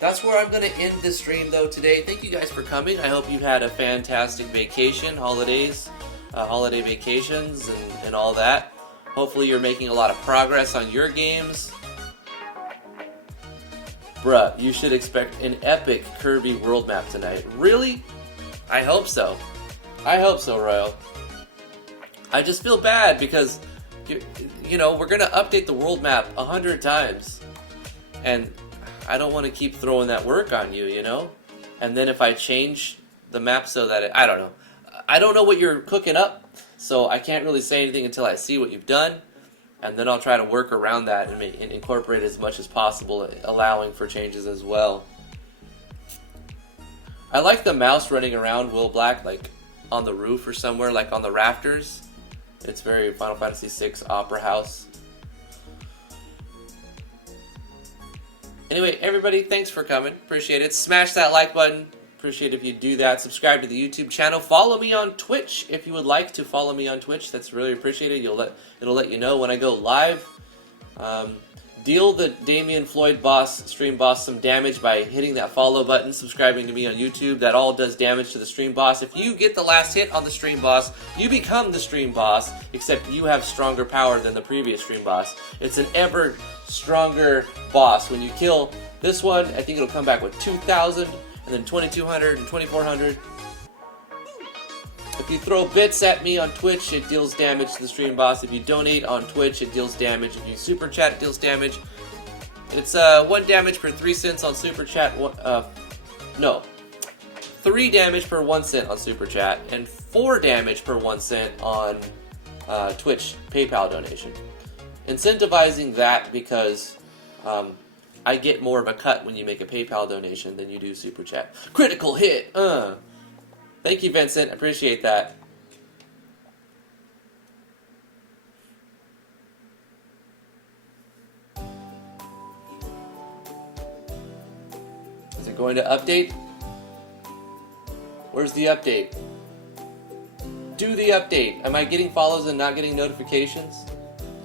That's where I'm going to end the stream though today. Thank you guys for coming. I hope you've had a fantastic vacation, holidays, holiday vacations and all that. Hopefully you're making a lot of progress on your games. Bruh, you should expect an epic Curvy world map tonight. Really? I hope so. I hope so, Royal. I just feel bad because, you know, we're going to update the world map 100 times. And I don't want to keep throwing that work on you, you know? And then if I change the map so that I don't know. I don't know what you're cooking up, so I can't really say anything until I see what you've done. And then I'll try to work around that and incorporate as much as possible, allowing for changes as well. I like the mouse running around Will Black, like on the roof or somewhere, like on the rafters. It's very Final Fantasy VI Opera House. Anyway, everybody, thanks for coming. Appreciate it. Smash that like button. Appreciate if you do that. Subscribe to the YouTube channel. Follow me on Twitch if you would like to follow me on Twitch. That's really appreciated. It'll let you know when I go live. Deal the Damian Floyd stream boss some damage by hitting that follow button, subscribing to me on YouTube. That all does damage to the stream boss. If you get the last hit on the stream boss, you become the stream boss, except you have stronger power than the previous stream boss. It's an ever stronger boss. When you kill this one, I think it'll come back with 2,000. And then 2,200 and 2,400. If you throw bits at me on Twitch, it deals damage to the stream boss. If you donate on Twitch, it deals damage. If you super chat, it deals damage. It's 1 damage per 3 cents on super chat. 3 damage per 1 cent on super chat, and 4 damage per 1 cent on Twitch PayPal donation. Incentivizing that because I get more of a cut when you make a PayPal donation than you do Super Chat. Critical hit! Thank you, Vincent. Appreciate that. Is it going to update? Where's the update? Do the update. Am I getting follows and not getting notifications?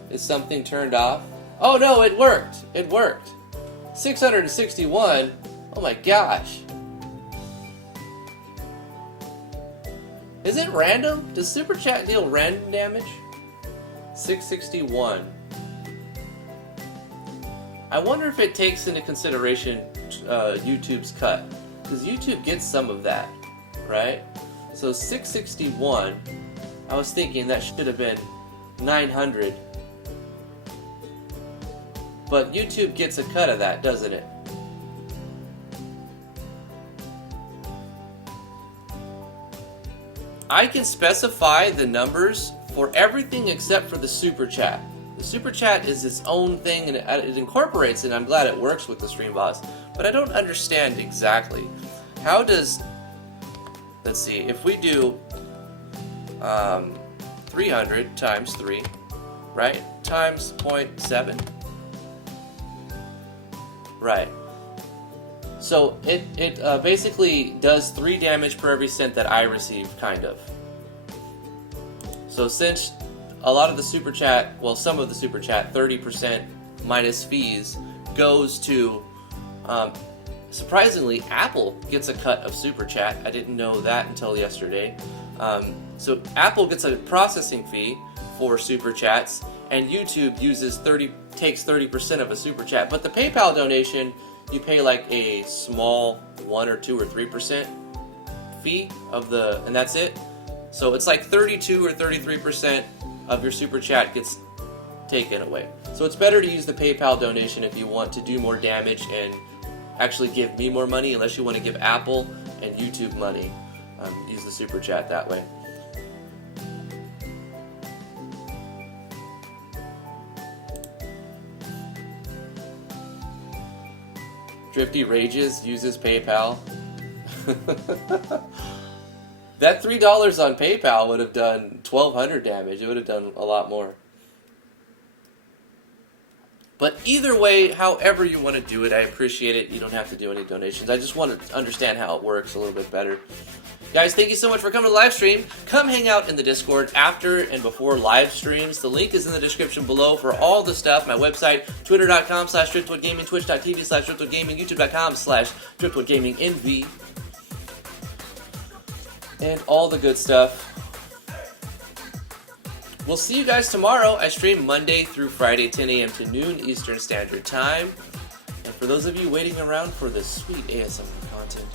Is something turned off? Oh no, it worked! It worked! 661? Oh my gosh. Is it random? Does Super Chat deal random damage? 661. I wonder if it takes into consideration YouTube's cut. Because YouTube gets some of that, right? So 661, I was thinking that should have been 900. But YouTube gets a cut of that, doesn't it? I can specify the numbers for everything except for the Super Chat. The Super Chat is its own thing and it incorporates it, and I'm glad it works with the stream boss. But I don't understand exactly. How does... Let's see, if we do 300 times 3, right? Times 0.7. Right. So it basically does 3 damage per every cent that I receive, kind of. So since a lot of the Super Chat, well, some of the Super Chat, 30% minus fees, goes to, surprisingly, Apple gets a cut of Super Chat. I didn't know that until yesterday. So Apple gets a processing fee for super chats, and YouTube takes 30% of a super chat. But the PayPal donation, you pay like a small 1 or 2 or 3% fee and that's it. So it's like 32 or 33% of your super chat gets taken away. So it's better to use the PayPal donation if you want to do more damage and actually give me more money, unless you want to give Apple and YouTube money. Use the super chat that way. Drifty Rages uses PayPal. That $3 on PayPal would have done 1,200 damage. It would have done a lot more. But either way, however you want to do it, I appreciate it. You don't have to do any donations. I just want to understand how it works a little bit better. Guys, thank you so much for coming to the live stream. Come hang out in the Discord after and before live streams. The link is in the description below for all the stuff. My website, twitter.com/driftwoodgaming, twitch.tv/driftwoodgaming, youtube.com/driftwoodgamingnv, and all the good stuff. We'll see you guys tomorrow. I stream Monday through Friday, 10 a.m. to noon Eastern Standard Time. And for those of you waiting around for the sweet ASMR content,